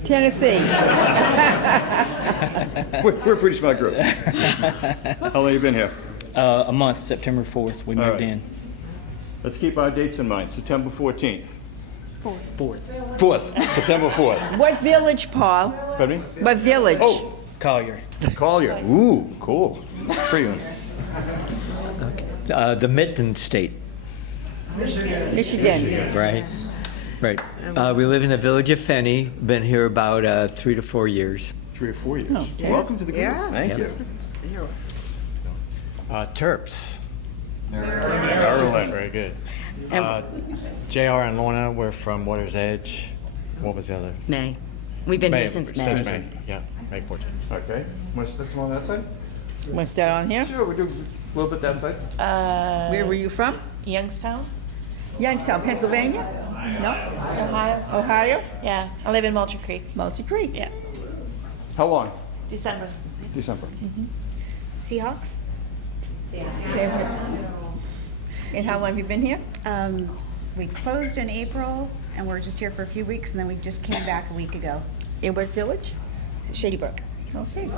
Tennessee. We're a pretty smart group. How long have you been here? A month, September 4th, we moved in. Let's keep our dates in mind. September 14th. 4th. September 4th. What village, Paul? Pardon me? What village? Oh, Collier. Collier. Ooh, cool. Pretty good. The Mitten State. Michigan. Right. Right. We live in the village of Fenney. Been here about 3 to 4 years. 3 or 4 years. Okay. Welcome to the group. Yeah. Thank Yep. you. Terps. Maryland. Very good. JR and Lorna, we're from Water's Edge. What was the other? May. We've been here since May. Since May, yeah, May 14th. Okay. Want to start some on that side? Want to start on here? Sure, we do a little bit that side. Where were you from? Youngstown? Youngstown, Pennsylvania? No? Ohio? Ohio? Yeah. I live in Mulcher Creek. Mulcher Creek? Yeah. How long? December. December. Seahawks? Seven. And how long have you been here? We closed in April, and we're just here for a few weeks, and then we just came back a week ago. In what village? Shady Brook. Okay. And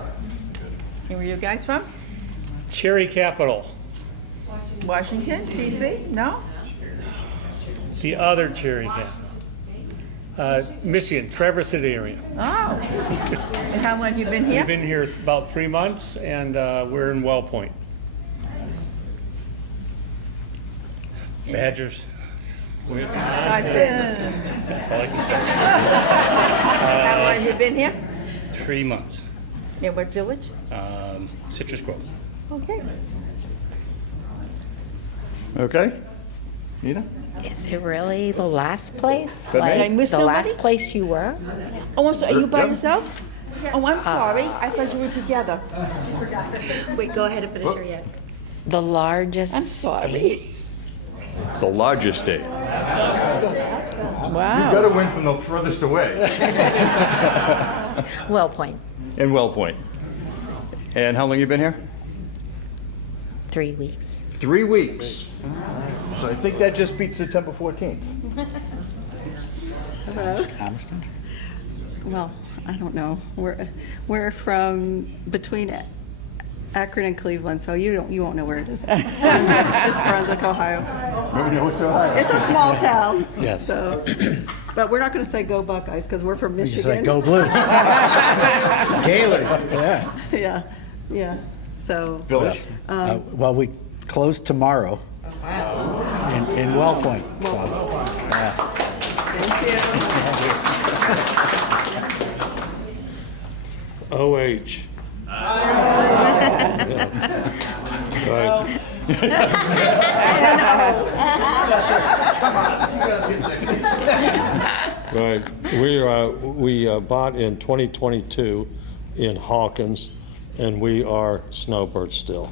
where you guys from? Cherry Capital. Washington, D.C.? No? The other Cherry Capital. Michigan, Traverse City area. Oh. And how long have you been here? We've been here about 3 months, and we're in Well Point. Badgers. That's all I can say. How long have you been here? 3 months. In what village? Citrus Grove. Okay. Okay. Nina? Is it really the last place? Did I Like miss the somebody? last place you were? Oh, I'm sorry. Are you by Yep. yourself? Oh, I'm sorry. I thought you were together. Wait, go ahead and finish her yet. The largest I'm sorry. state? The largest state. Wow. You got to win from the furthest away. Well Point. In Well Point. And how long you been here? 3 weeks. 3 weeks. So I think that just beats September 14th. Hello. Well, I don't know. We're from between Akron and Cleveland, so you won't know where it is. It's Brunswick, Ohio. Nobody knows what's Ohio. It's a small town. Yes. So, but we're not going to say go Buckeyes because we're from Michigan. You say go blue. Gaylord. Yeah. Yeah. So. Village? Well, we close tomorrow in Well Point. So, yeah. Thank you. OH. Right. Right. We bought in 2022 in Hawkins, and we are snowbirds still.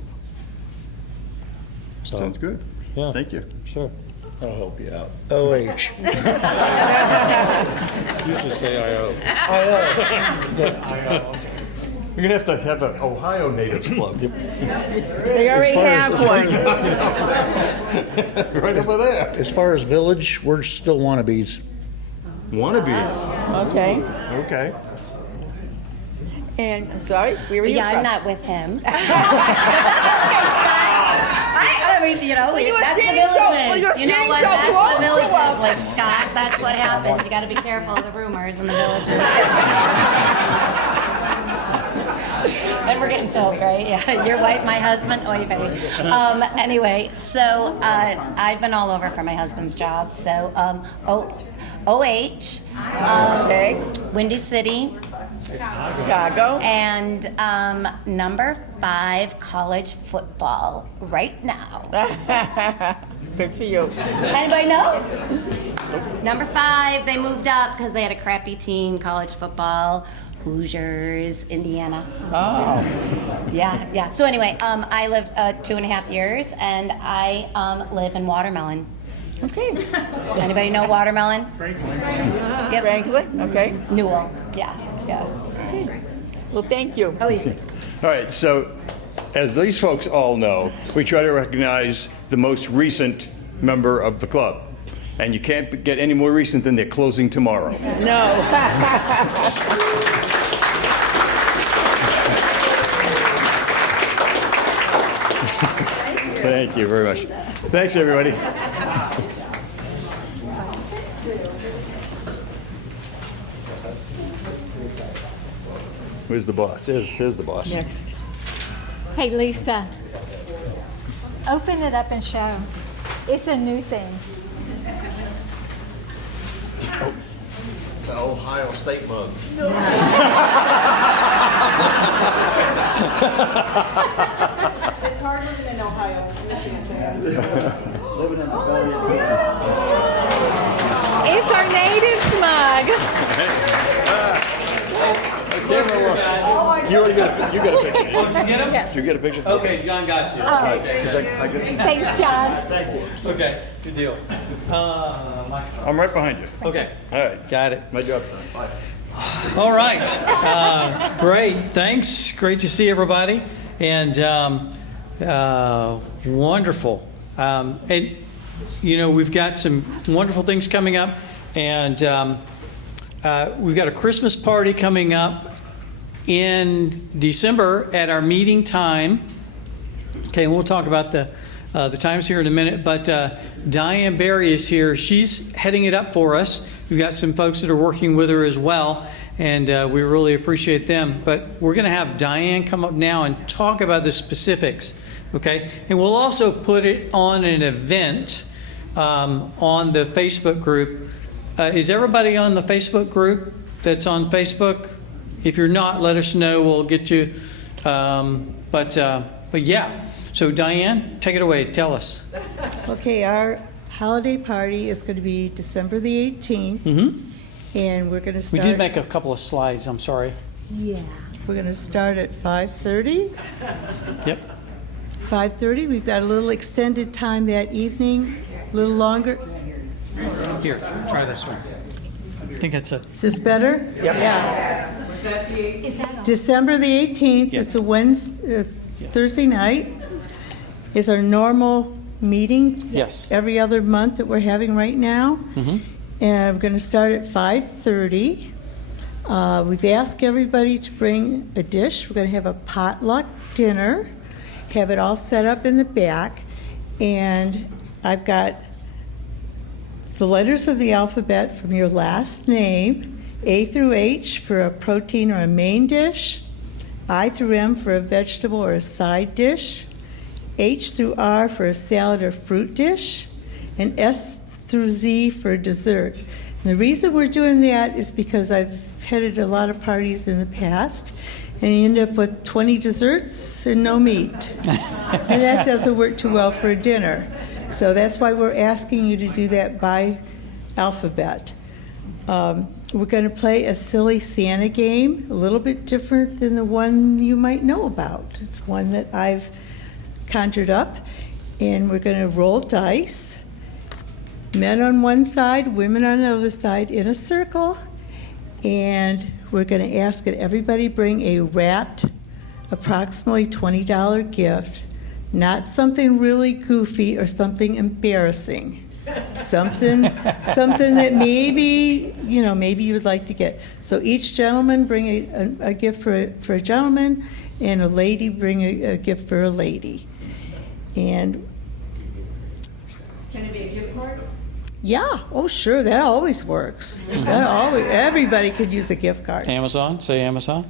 So, Sounds good. Yeah. Thank you. Sure. I'll help you out. OH. You should say IO. You're going to have an Ohio Natives Club. They already have one. Right over there. As far as village, we're still wannabes. Wannabes. Okay. Okay. And, I'm sorry, where were you Yeah, from? I'm not with him. I mean, you know, Well, you were that's the standing so- well, villages. you were You know standing what? so That's close the to villages, us. like Scott. That's what happens. You got to be careful of the rumors in the villages. And we're getting filmed, right? Yeah, your wife, my husband. Oh, you baby. Anyway, so I've been all over for my husband's job. So OH, Okay. Windy City, Chicago. and number 5 college football right now. Good for you. Anybody know? Number 5, they moved up because they had a crappy team, college football. Hoosiers, Indiana. Oh. Yeah. So anyway, I lived 2.5 years, and I live in Watermelon. Okay. Anybody know Watermelon? Franklin. Okay. Newell. Yeah. Yeah. Well, thank you. All right, so as these folks all know, we try to recognize the most recent member of the club. And you can't get any more recent than they're closing tomorrow. No. Thank you very much. Thanks, everybody. Where's the boss? There's the boss. Next. Hey, Lisa, open it up and show. It's a new thing. It's an Ohio State mug. It's hard living in Ohio, Michigan fan. Living in the belly of the It's our natives mug. You already got a picture. Oh, did you get him? Did you get a picture? Okay, John got you. Oh. Okay. Thanks, John. Thank you. Okay, good deal. I'm right behind you. Okay. All right. Got it. My job done. Bye. All right. Great. Thanks. Great to see everybody. And wonderful. And, you know, we've got some wonderful things coming up. And we've got a Christmas party coming up in December at our meeting time. Okay, and we'll talk about the times here in a minute. But Diane Barry is here. She's heading it up for us. We've got some folks that are working with her as well, and we really appreciate them. But we're going to have Diane come up now and talk about the specifics. Okay, and we'll also put it on an event on the Facebook group. Is everybody on the Facebook group that's on Facebook? If you're not, let us know. We'll get you. But yeah. So Diane, take it away. Tell us. Okay, our holiday party is going to be December the 18th. Mm-hmm. And we're going to start. We did make a couple of slides. I'm sorry. Yeah. We're going to start at 5:30. Yep. 5:30. We've got a little extended time that evening, a little longer. Here, try this one. I think it's a. Is this better? Yep. Yeah. Was that the 18th? December the 18th. Yep. It's a Wednesday, Thursday night. It's our normal meeting. Yes. Every other month that we're having right now. Mm-hmm. And we're going to start at 5:30. We've asked everybody to bring a dish. We're going to have a potluck dinner, have it all set up in the back. And I've got the letters of the alphabet from your last name, A through H for a protein or a main dish, I through M for a vegetable or a side dish, H through R for a salad or fruit dish, and S through Z for dessert. And the reason we're doing that is because I've headed a lot of parties in the past, and you end up with 20 desserts and no meat. And that doesn't work too well for a dinner. So that's why we're asking you to do that by alphabet. We're going to play a silly Santa game, a little bit different than the one you might know about. It's one that I've conjured up, and we're going to roll dice. Men on one side, women on the other side in a circle, and we're going to ask that everybody bring a wrapped, approximately $20 gift, not something really goofy or something embarrassing. Something that maybe you would like to get. So each gentleman bring a gift for a gentleman, and a lady bring a gift for a lady. And Can it be a gift card? yeah, oh sure, that always works. That always, everybody could use a gift card. Amazon. Say Amazon.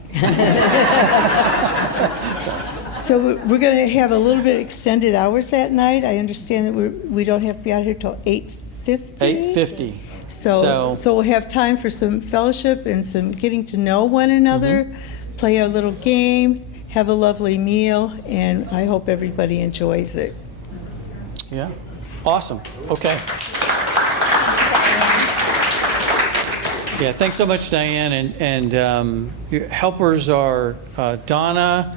So we're going to have a little bit extended hours that night. I understand that we don't have to be out here till 8:50. 8:50. So we'll have time for some fellowship and some getting to know one another, play our little game, have a lovely meal, and I hope everybody enjoys it. Yeah. Awesome. Okay. Yeah. Thanks so much, Diane. And your helpers are Donna,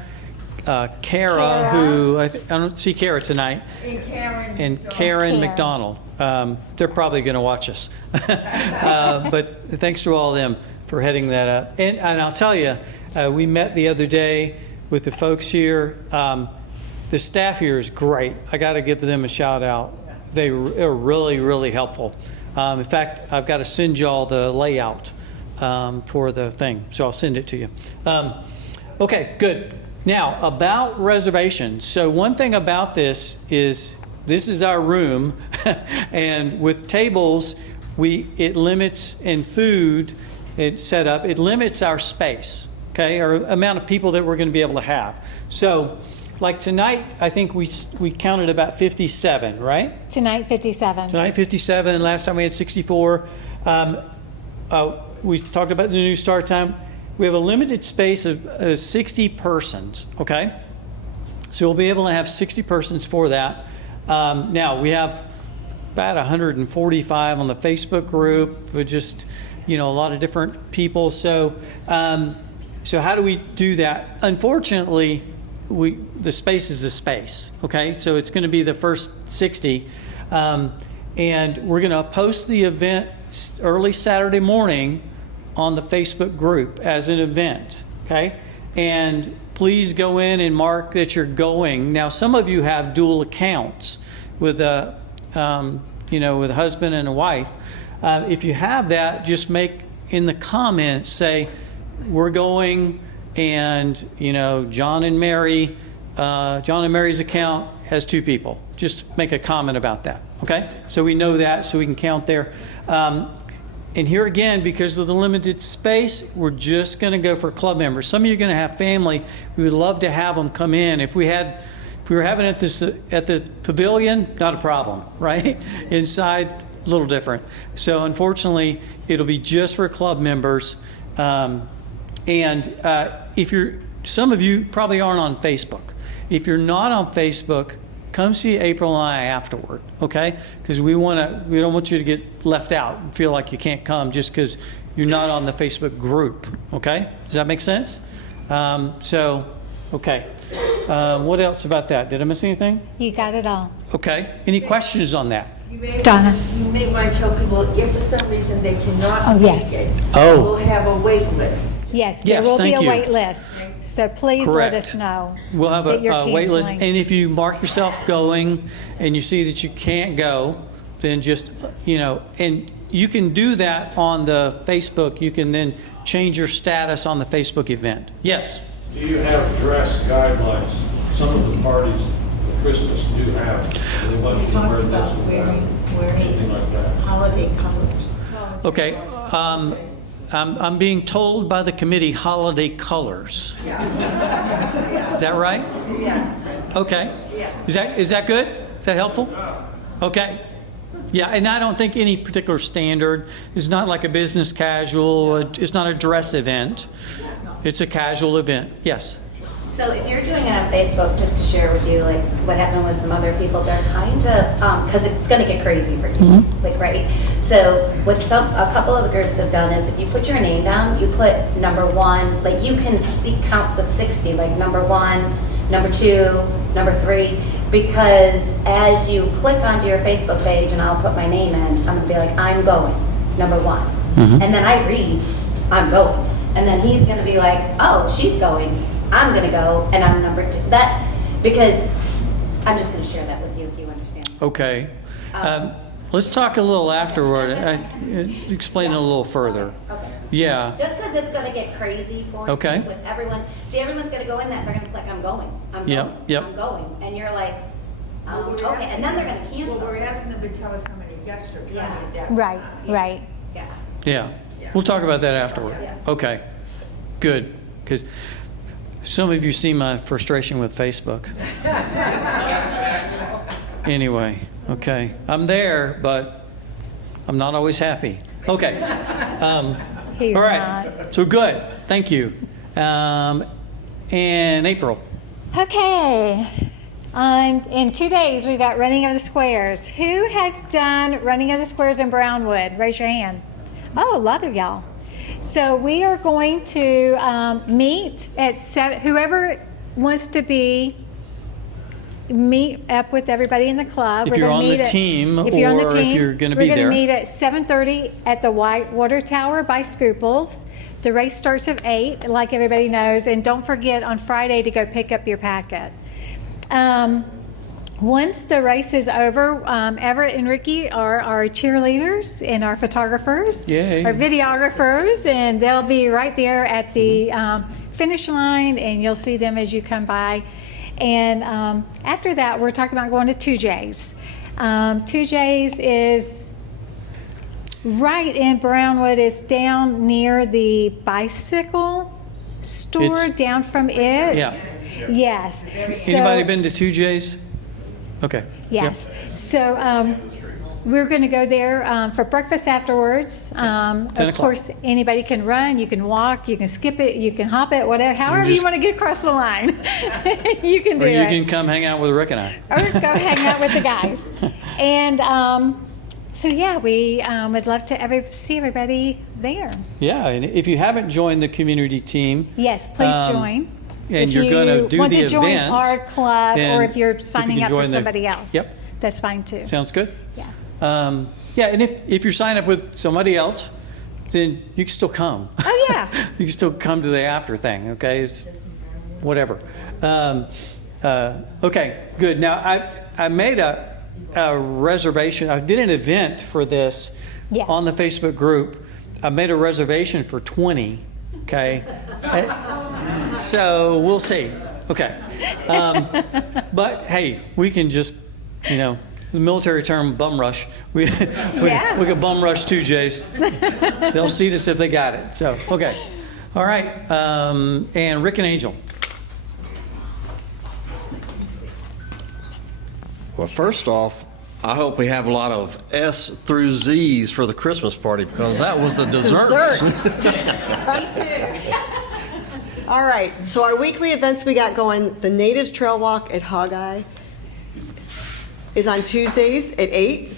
Kara, who I don't see Kara tonight, And Karen McDonald. They're probably going to watch us. But thanks to all of them for heading that up. And I'll tell you, we met the other day with the folks here. The staff here is great. I got to give them a shout out. They are really, really helpful. In fact, I've got to send y'all the layout for the thing, so I'll send it to you. Okay, good. Now, about reservations. So one thing about this is our room, and with tables, it limits, and food, it's set up, it limits our space, okay, or amount of people that we're going to be able to have. So, like tonight, I think we counted about 57, right? Tonight, 57. Tonight, 57. Last time we had 64. We talked about the new start time. We have a limited space of 60 persons, okay? So we'll be able to have 60 persons for that. Now, we have about 145 on the Facebook group, with just, a lot of different people. So how do we do that? Unfortunately, the space is the space, okay? So it's going to be the first 60. And we're going to post the event early Saturday morning on the Facebook group as an event, okay? And please go in and mark that you're going. Now, some of you have dual accounts with with a husband and a wife. If you have that, just make in the comments, say, we're going, and, John and Mary's account has 2 people. Just make a comment about that, okay? So we know that, so we can count there. And here again, because of the limited space, we're just going to go for club members. Some of you are going to have family. We would love to have them come in. If we were having it at the pavilion, not a problem, right? Inside, a little different. So unfortunately, it'll be just for club members. And some of you probably aren't on Facebook. If you're not on Facebook, come see April and I afterward, okay? Because we don't want you to get left out and feel like you can't come just because you're not on the Facebook group, okay? Does that make sense? Okay. What else about that? Did I miss anything? You got it all. Okay. Any questions on that? Donna. You may want to tell people if for some reason they cannot yes. make it, Oh. we'll have a wait list. Yes, there Yes, will be thank a you. wait list. So please Correct. let us know. We'll have that you're a wait list. canceling. And if you mark yourself going and you see that you can't go, then just, and you can do that on the Facebook. You can then change your status on the Facebook event. Yes? Do you have dress guidelines? Some of the parties for Christmas do have. They want you to wear this and that, anything like that. Holiday colors. Okay. I'm being told by the committee holiday colors. Is that right? Yes. Okay. Yes. Is that good? Is that helpful? Okay. Yeah, and I don't think any particular standard. It's not like a business casual. It's not a dress event. It's a casual event. Yes. So if you're doing it on Facebook, just to share with you, like what happened with some other people, they're kind of, because it's going to get crazy for you, like, right? So what a couple of the groups have done is if you put your name down, you put number 1, like you can count the 60, like number 1, number 2, number 3, because as you click onto your Facebook page, and I'll put my name in, I'm going to be like, I'm going, number 1. And then I read, I'm going. And then he's going to be like, oh, she's going. I'm going to go, and I'm number 2. Because I'm just going to share that with you if you understand. Okay. Let's talk a little afterward. Explain it a little further. Okay. Yeah. Just because it's going to get crazy for you with everyone. See, everyone's going to go in that. They're going to click, I'm going. I'm going. Yep. I'm going. And you're like, okay. And then they're going to cancel. Well, we're asking them to tell us how many guests are coming at that Right, right. Yeah. Yeah. We'll talk about that afterward. Yeah. Okay. Good. Because some of you see my frustration with Facebook. Anyway, okay. I'm there, but I'm not always happy. Okay. He's all right. not. So good. Thank you. And April. Okay. In 2 days, we've got Running of the Squares. Who has done Running of the Squares in Brownwood? Raise your hand. Oh, a lot of y'all. So we are going to meet at 7. Whoever wants to meet up with everybody in the club. If We're you're gonna on the meet team if you're on the or if team, you're gonna be we're there. going to meet at 7:30 at the Whitewater Tower by Scooples. The race starts at 8, like everybody knows. And don't forget on Friday to go pick up your packet. Once the race is over, Everett and Ricky are our cheerleaders and our photographers, Yay. our videographers, and they'll be right there at the finish line, and you'll see them as you come by. And after that, we're talking about going to 2J's. 2J's is right in Brownwood. It's down near the bicycle store, It's- down from it. Yeah. Yes. So- Anybody been to 2J's? Okay. Yes. So we're going to go there for breakfast afterwards. 10 Of o'clock. course, anybody can run, you can walk, you can skip it, you can hop it, whatever, however you just- want to get across the line. You can do Or you it. can come hang out with Rick and I. Or go hang out with the guys. And so, yeah, we would love to see everybody there. Yeah, and if you haven't joined the community team. Yes, please join. And If you're going to do want the to join event. our club, then or if you're if you signing can up for join the- somebody else, Yep. that's fine too. Sounds good? Yeah. Yeah, and if you're signing up with somebody else, then you can still come. Oh, yeah. You can still come to the after thing, okay? It's whatever. Okay, good. Now, I made a reservation. I did an event for this Yes. on the Facebook group. I made a reservation for 20, okay? So we'll see. Okay. But hey, we can just, the military term bum rush. We can bum rush 2J's. They'll seat us if they got it. So, okay. All right. And Rick and Angel. Well, first off, I hope we have a lot of S through Z's for the Christmas party because that was the dessert. All right, so our weekly events we got going, the Natives Trail Walk at Hog-Eye is on Tuesdays at 8.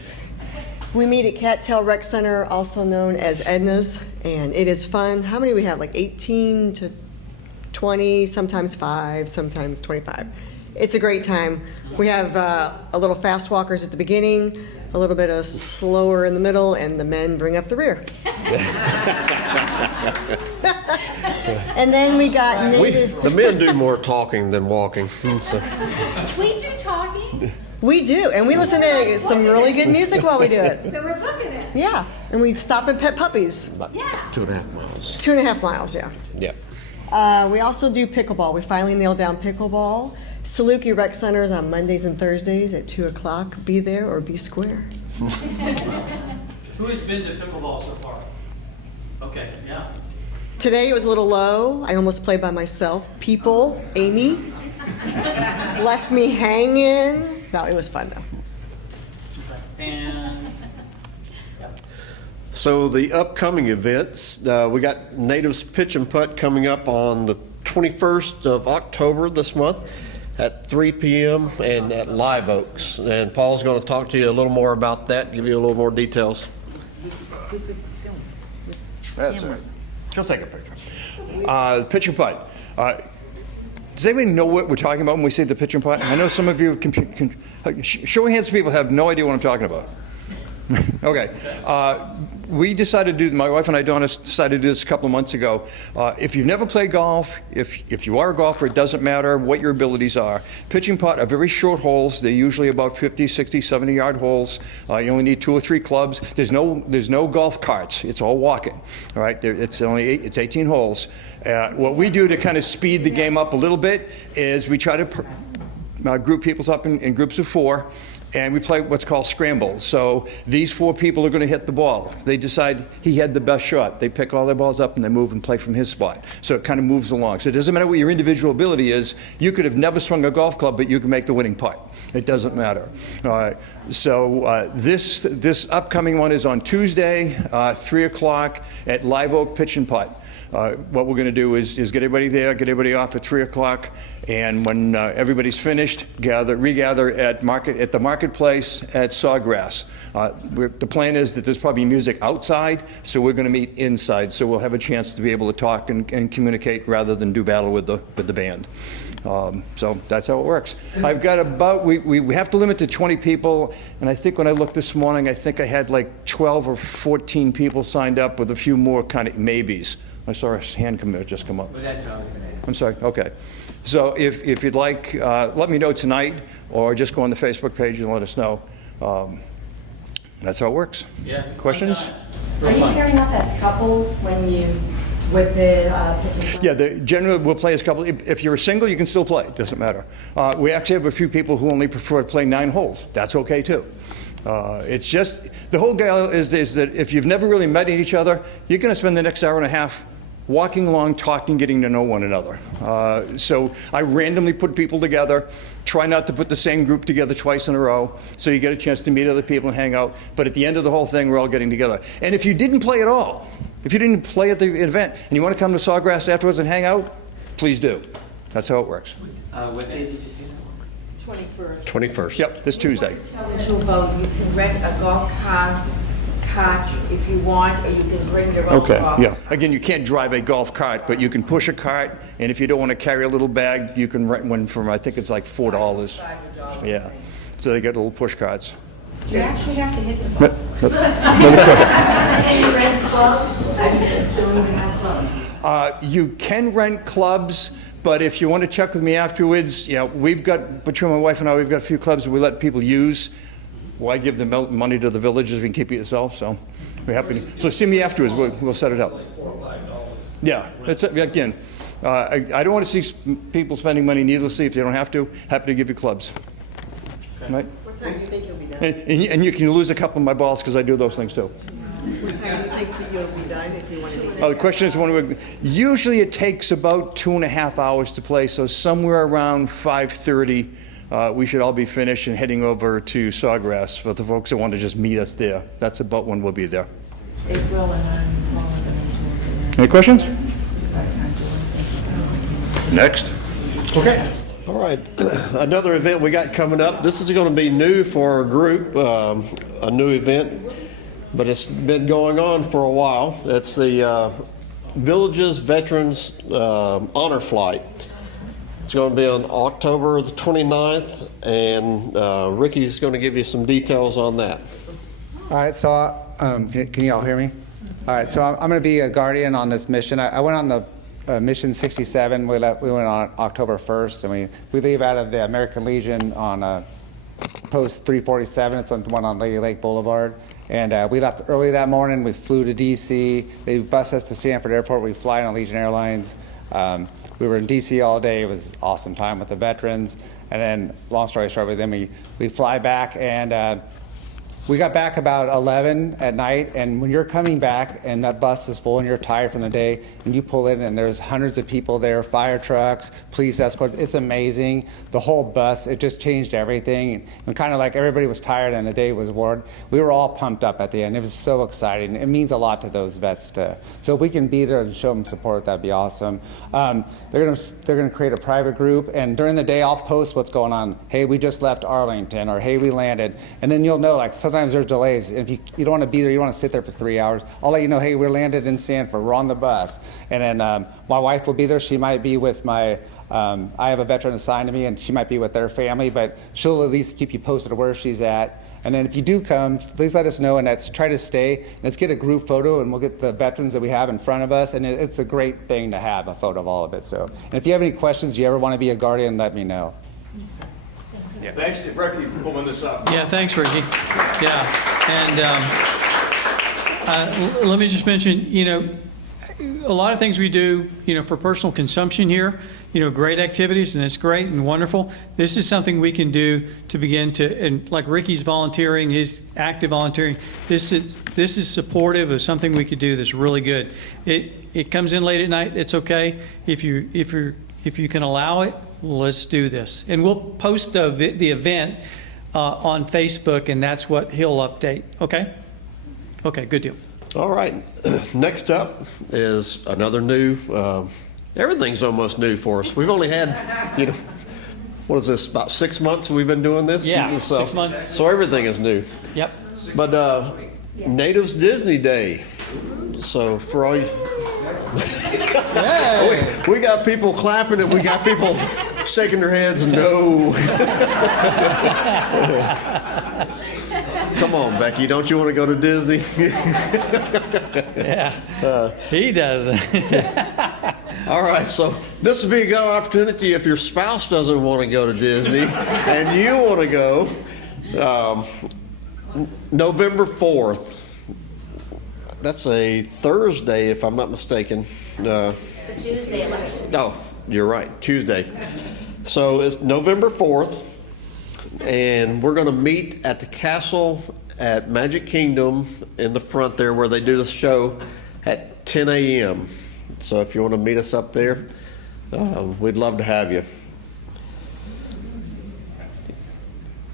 We meet at Cattail Rec Center, also known as Edna's, and it is fun. How many we have? Like 18 to 20, sometimes 5, sometimes 25. It's a great time. We have a little fast walkers at the beginning, a little bit of slower in the middle, and the men bring up the rear. And then we got The men do more talking than walking. So. We do talking. We do, and we listen to some really good music while we do it. But we're booking it. Yeah, and we stop and pet puppies. Yeah. 2.5 miles. 2.5 miles, yeah. Yep. We also do pickleball. We finally nailed down pickleball. Saluki Rec Center is on Mondays and Thursdays at 2 o'clock. Be there or be square. Who has been to pickleball so far? Okay, yeah. Today it was a little low. I almost played by myself. People, Amy, left me hanging. No, it was fun though. And So the upcoming events, we got Natives Pitch and Putt coming up on the 21st of October this month at 3 p.m. and at Live Oaks. And Paul's going to talk to you a little more about that, give you a little more details. That's all right. She'll take a picture. Pitch and putt. Does anybody know what we're talking about when we say the pitch and putt? I know some of you show of hands of people have no idea what I'm talking about. Okay. We decided to do, my wife and I, Donna, decided to do this a couple of months ago. If you've never played golf, if you are a golfer, it doesn't matter what your abilities are. Pitch and putt are very short holes. They're usually about 50, 60, 70-yard holes. You only need 2 or 3 clubs. There's no golf carts. It's all walking. All right. It's 18 holes. What we do to kind of speed the game up a little bit is we try to group people up in groups of 4. And we play what's called scramble. So these 4 people are going to hit the ball. They decide he had the best shot. They pick all their balls up and they move and play from his spot. So it kind of moves along. So it doesn't matter what your individual ability is. You could have never swung a golf club, but you can make the winning putt. It doesn't matter. All right. So this upcoming one is on Tuesday, 3 o'clock at Live Oak Pitch and Putt. What we're going to do is get everybody there, get everybody off at 3 o'clock, and when everybody's finished, regather at the marketplace at Sawgrass. The plan is that there's probably music outside, so we're going to meet inside, so we'll have a chance to be able to talk and communicate rather than do battle with the band. So that's how it works. I've got about, we have to limit to 20 people, and I think when I looked this morning, I think I had like 12 or 14 people signed up with a few more kind of maybes. I saw a hand just come up. I'm sorry, okay. So if you'd like, let me know tonight, or just go on the Facebook page and let us know. That's how it works. Yeah. Questions? Are you pairing up as couples when you, with the pitching? Yeah, generally we'll play as couple. If you're a single, you can still play. It doesn't matter. We actually have a few people who only prefer to play 9 holes. That's okay too. It's just, the whole deal is that if you've never really met each other, you're going to spend the next hour and a half walking along, talking, getting to know one another. So I randomly put people together, try not to put the same group together twice in a row, so you get a chance to meet other people and hang out. But at the end of the whole thing, we're all getting together. And if you didn't play at all, if you didn't play at the event and you want to come to Sawgrass afterwards and hang out, please do. That's how it works. What day did you say that? 21st. 21st. Yep, this Tuesday. Tell you about, you can rent a golf cart if you want, or you can bring your own Okay, golf. yeah. Again, you can't drive a golf cart, but you can push a cart, and if you don't want to carry a little bag, you can rent one from, I think it's like $4. Yeah. So they get little push carts. You actually have to hit the ball. Can you rent clubs? I don't even have clubs. You can rent clubs, but if you want to check with me afterwards, we've got, between my wife and I, we've got a few clubs that we let people use. Why give the money to the villages if you can keep it yourself? So we're happy to. So see me afterwards. We'll set it up. Yeah, that's it. Again, I don't want to see people spending money needlessly if they don't have to. Happy to give you clubs. Okay. Right? What time do you think you'll be done? And you can lose a couple of my balls because I do those things too. What time do you think that you'll be done if you want to do? The question is, usually it takes about 2.5 hours to play, so somewhere around 5:30. We should all be finished and heading over to Sawgrass for the folks that want to just meet us there. That's about when we'll be there. April and I'm Any questions? Next. Okay. All right, another event we got coming up. This is going to be new for our group, a new event, but it's been going on for a while. It's the Villages Veterans Honor Flight. It's going to be on October the 29th, and Ricky's going to give you some details on that. All right, so can you all hear me? All right, so I'm going to be a guardian on this mission. I went on the mission 67. We went on October 1st, and we leave out of the American Legion on post 347. It's on the one on Lady Lake Boulevard. And we left early that morning. We flew to D.C. They bused us to Sanford Airport. We fly on Allegiant Airlines. We were in D.C. all day. It was an awesome time with the veterans. And then, long story short, then we fly back, and we got back about 11 at night. And when you're coming back and that bus is full and you're tired from the day, and you pull in and there's hundreds of people there, fire trucks, police escorts, it's amazing. The whole bus, it just changed everything. And kind of like everybody was tired and the day was worn. We were all pumped up at the end. It was so exciting. It means a lot to those vets so if we can be there and show them support, that'd be awesome. They're gonna create a private group, and during the day I'll post what's going on. Hey, we just left Arlington, or hey, we landed. And then you'll know, like, sometimes there's delays. And if you don't want to be there, you want to sit there for 3 hours, I'll let you know, hey, we're landed in Sanford, we're on the bus. And then my wife will be there. She might be with I have a veteran assigned to me, and she might be with their family, but she'll at least keep you posted of where she's at. And then if you do come, please let us know, and let's try to stay. Let's get a group photo, and we'll get the veterans that we have in front of us, and it's a great thing to have a photo of all of it. So, and if you have any questions, you ever want to be a guardian, let me know. Yeah. Thanks to Ricky for pulling this up. Yeah, thanks, Ricky. Yeah, and let me just mention, a lot of things we do, for personal consumption here, great activities, and it's great and wonderful. This is something we can do to begin to, and like Ricky's volunteering, his active volunteering, this is supportive of something we could do that's really good. It comes in late at night, it's okay. If you can allow it, let's do this. And we'll post the event on Facebook, and that's what he'll update. Okay? Okay, good deal. All right. Next up is another new, everything's almost new for us. We've only had, what is this, about 6 months we've been doing this? Yeah, so, 6 months. So everything is new. Yep. But Natives Disney Day. So for all you... we got people clapping and we got people shaking their heads, no. Come on, Becky, don't you want to go to Disney? Yeah, he doesn't. All right, so this would be a good opportunity if your spouse doesn't want to go to Disney and you want to go. November 4th. That's a Thursday, if I'm not mistaken. It's a Tuesday election. No, you're right, Tuesday. So it's November 4th, and we're going to meet at the castle at Magic Kingdom in the front there where they do the show at 10 a.m. So if you want to meet us up there, we'd love to have you.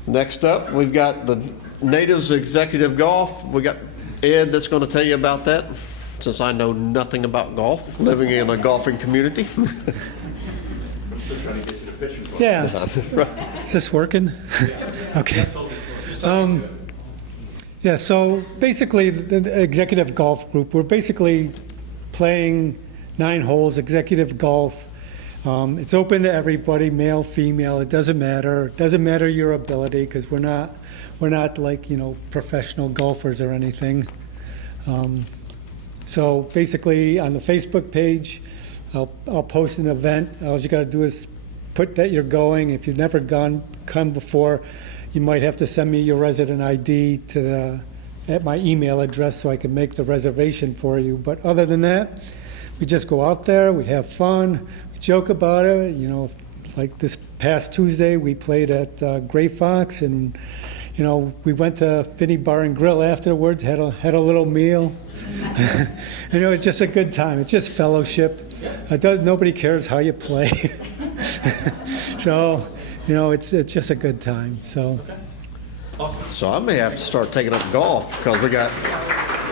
Next up, we've got the Natives Executive Golf. We got Ed that's going to tell you about that, since I know nothing about golf, living in a golfing community. Yeah. Is this working? Okay. Yeah, so basically the executive golf group, we're basically playing 9 holes, executive golf. It's open to everybody, male, female, it doesn't matter. It doesn't matter your ability because we're not like, professional golfers or anything. So basically on the Facebook page, I'll post an event. All you got to do is put that you're going. If you've never come before, you might have to send me your resident ID at my email address so I can make the reservation for you. But other than that, we just go out there, we have fun, we joke about it. Like this past Tuesday, we played at Gray Fox, and we went to Finney Bar and Grill afterwards, had a little meal. It's just a good time. It's just fellowship. Nobody cares how you play. So, it's just a good time. So I may have to start taking up golf because we got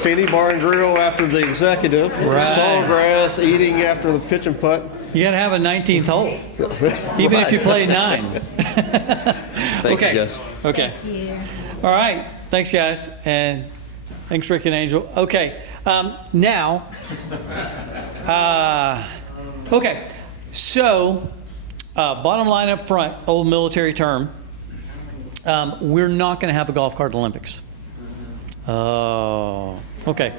Finney Bar and Grill after the executive, Right. Sawgrass eating after the pitch and putt. You got to have a 19th hole, even if you play 9. Thank you, guys. Okay. All right. Thanks, guys. And thanks, Rick and Angel. Okay. Now, okay. So, bottom line up front, old military term, we're not going to have a golf cart Olympics. Oh, okay.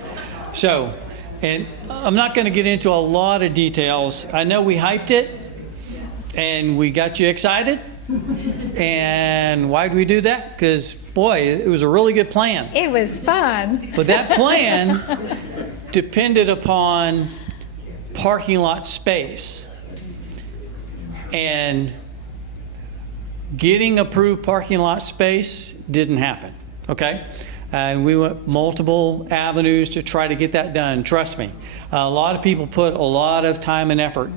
So, and I'm not going to get into a lot of details. I know we hyped it, and we got you excited. And why did we do that? Because, boy, it was a really good plan. It was fun. But that plan depended upon parking lot space. And getting approved parking lot space didn't happen, okay? And we went multiple avenues to try to get that done. Trust me, a lot of people put a lot of time and effort.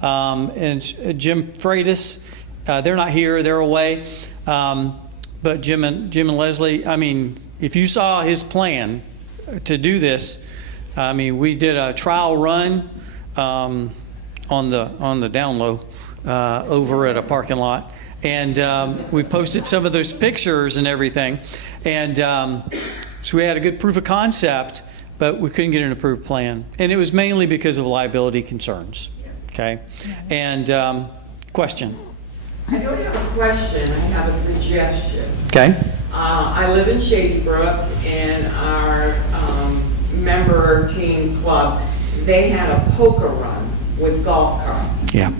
And Jim Freitas, they're not here, they're away. But Jim and Leslie, I mean, if you saw his plan to do this, I mean, we did a trial run on the down low over at a parking lot. And we posted some of those pictures and everything. And so we had a good proof of concept, but we couldn't get an approved plan. And it was mainly because of liability concerns. Okay? And question? I don't have a question, I have a suggestion. Okay. I live in Shady Brook, and our member team club, they had a poker run with golf carts. Yeah.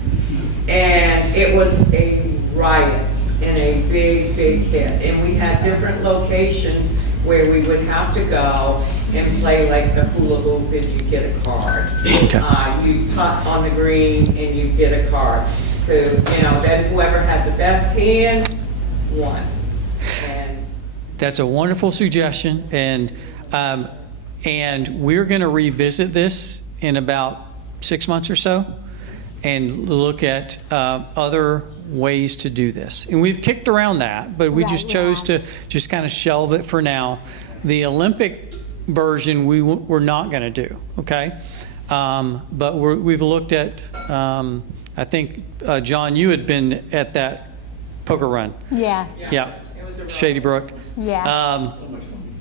And it was a riot and a big, big hit. And we had different locations where we would have to go and play like the hula hoop and you get a card. Okay. You putt on the green and you get a card. So, then whoever had the best hand won. And that's a wonderful suggestion. And we're going to revisit this in about 6 months or so and look at other ways to do this. And we've kicked around that, but we just chose to just kind of shelve it for now. The Olympic version we're not going to do, okay? But we've looked at, I think, John, you had been at that poker run. Yeah. Yeah. Shady Brook. Yeah.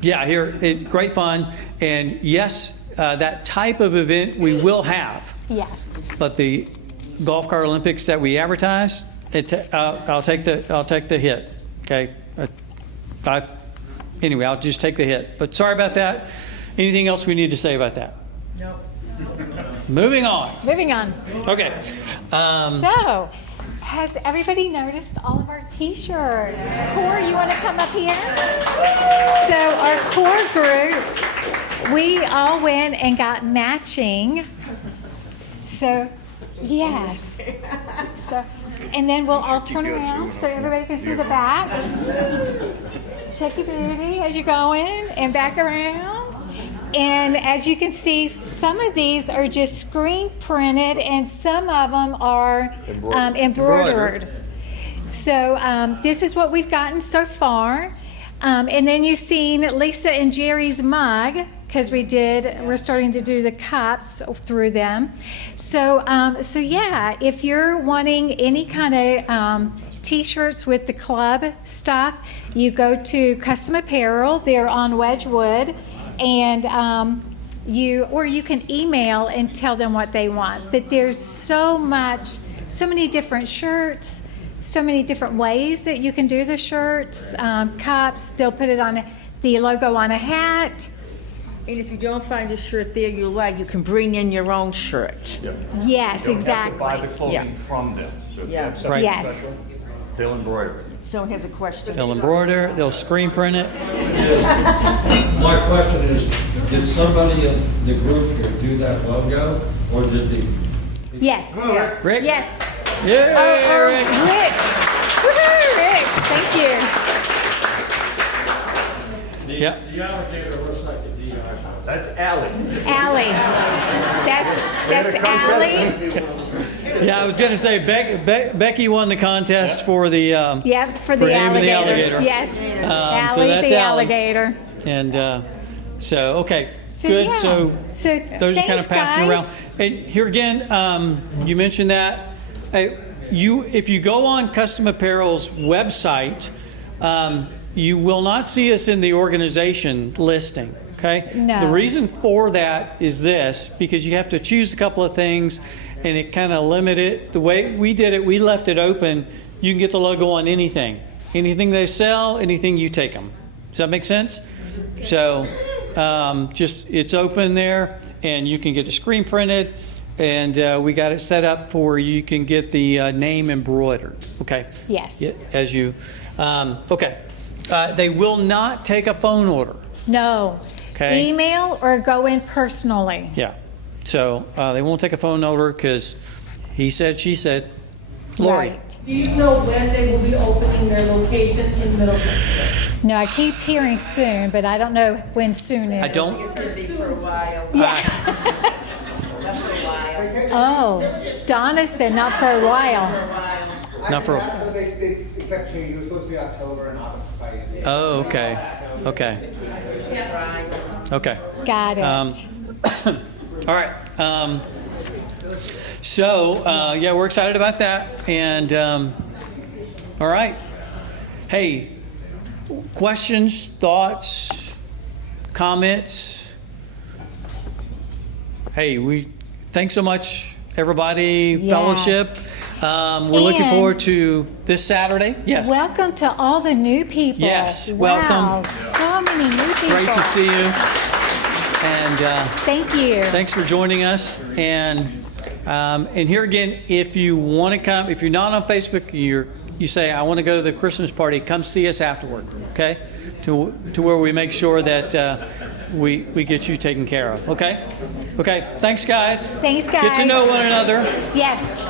Great fun. And yes, that type of event we will have. Yes. But the golf cart Olympics that we advertised, I'll take the hit. Okay. Anyway, I'll just take the hit. But sorry about that. Anything else we need to say about that? No. Moving on. Moving on. Okay. So, has everybody noticed all of our T-shirts? Core, you want to come up here? So, our core group, we all went and got matching. So, yes. So, and then we'll all turn around so everybody can see the backs. Check your booty as you go in and back around. And as you can see, some of these are just screen printed and some of them are embroidered. So this is what we've gotten so far. And then you've seen Lisa and Jerry's mug, because we're starting to do the cups through them. So yeah, if you're wanting any kind of T-shirts with the club stuff, you go to Custom Apparel. They're on Wedgwood, and you can email and tell them what they want. But there's so many different shirts, so many different ways that you can do the shirts, cups. They'll put it on the logo on a hat. And if you don't find a shirt there you like, you can bring in your own shirt. Yeah. Yes, you don't exactly. have to buy the clothing Yeah. from them. So if you Yeah. have something Right. Yes. special, they'll embroider it. Someone has a question. They'll embroider, they'll screen print it. My question is, did somebody in the group here do that logo, or did the? Yes. Yes. Rick? Yes. Yeah, Rick. Rick. Woohoo, Rick. Thank you. Yep. The alligator looks like a DI. That's Allie. Allie. That's Allie. Yeah, I was going to say Becky won the contest for the For the name of the alligator. alligator. Yes. So Allie that's the Allie. alligator. And so okay, So, good. yeah. So So those are kind thanks, of passing guys. around. And here again, you mentioned that if you go on Custom Apparel's website, you will not see us in the organization listing. Okay. No. The reason for that is this, because you have to choose a couple of things, and it kind of limited the way we did it. We left it open. You can get the logo on anything they sell, anything you take them. Does that make sense? So just it's open there, and you can get it screen printed, and we got it set up for you can get the name embroidered. Okay. Yes. Yeah, as you okay. They will not take a phone order. No. Okay. Email or go in personally. Yeah. So they won't take a phone order because he said, she said. Lori. Right. Do you know when they will be opening their location in Middlesex? No, I keep hearing soon, but I don't know when soon is. I don't. It's busy for a while. Yeah. Not for a while. Oh, Donna said not for a while. Not for. In fact, it was supposed to be October and not by. Oh, okay. Okay. Okay. Got it. All right. So, yeah, we're excited about that. And, all right. Hey, questions, thoughts, comments? Hey, thanks so much, everybody, Yes. fellowship. We're looking And- forward to this Saturday. Yes. Welcome to all the new people. Yes, Wow, welcome. so many new people. Great to see you. And Thank you. thanks for joining us. And here again, if you want to come, if you're not on Facebook, you say, I want to go to the Christmas party, come see us afterward, okay? To where we make sure that we get you taken care of, okay? Okay, thanks, guys. Thanks, guys. Get to know one another. Yes.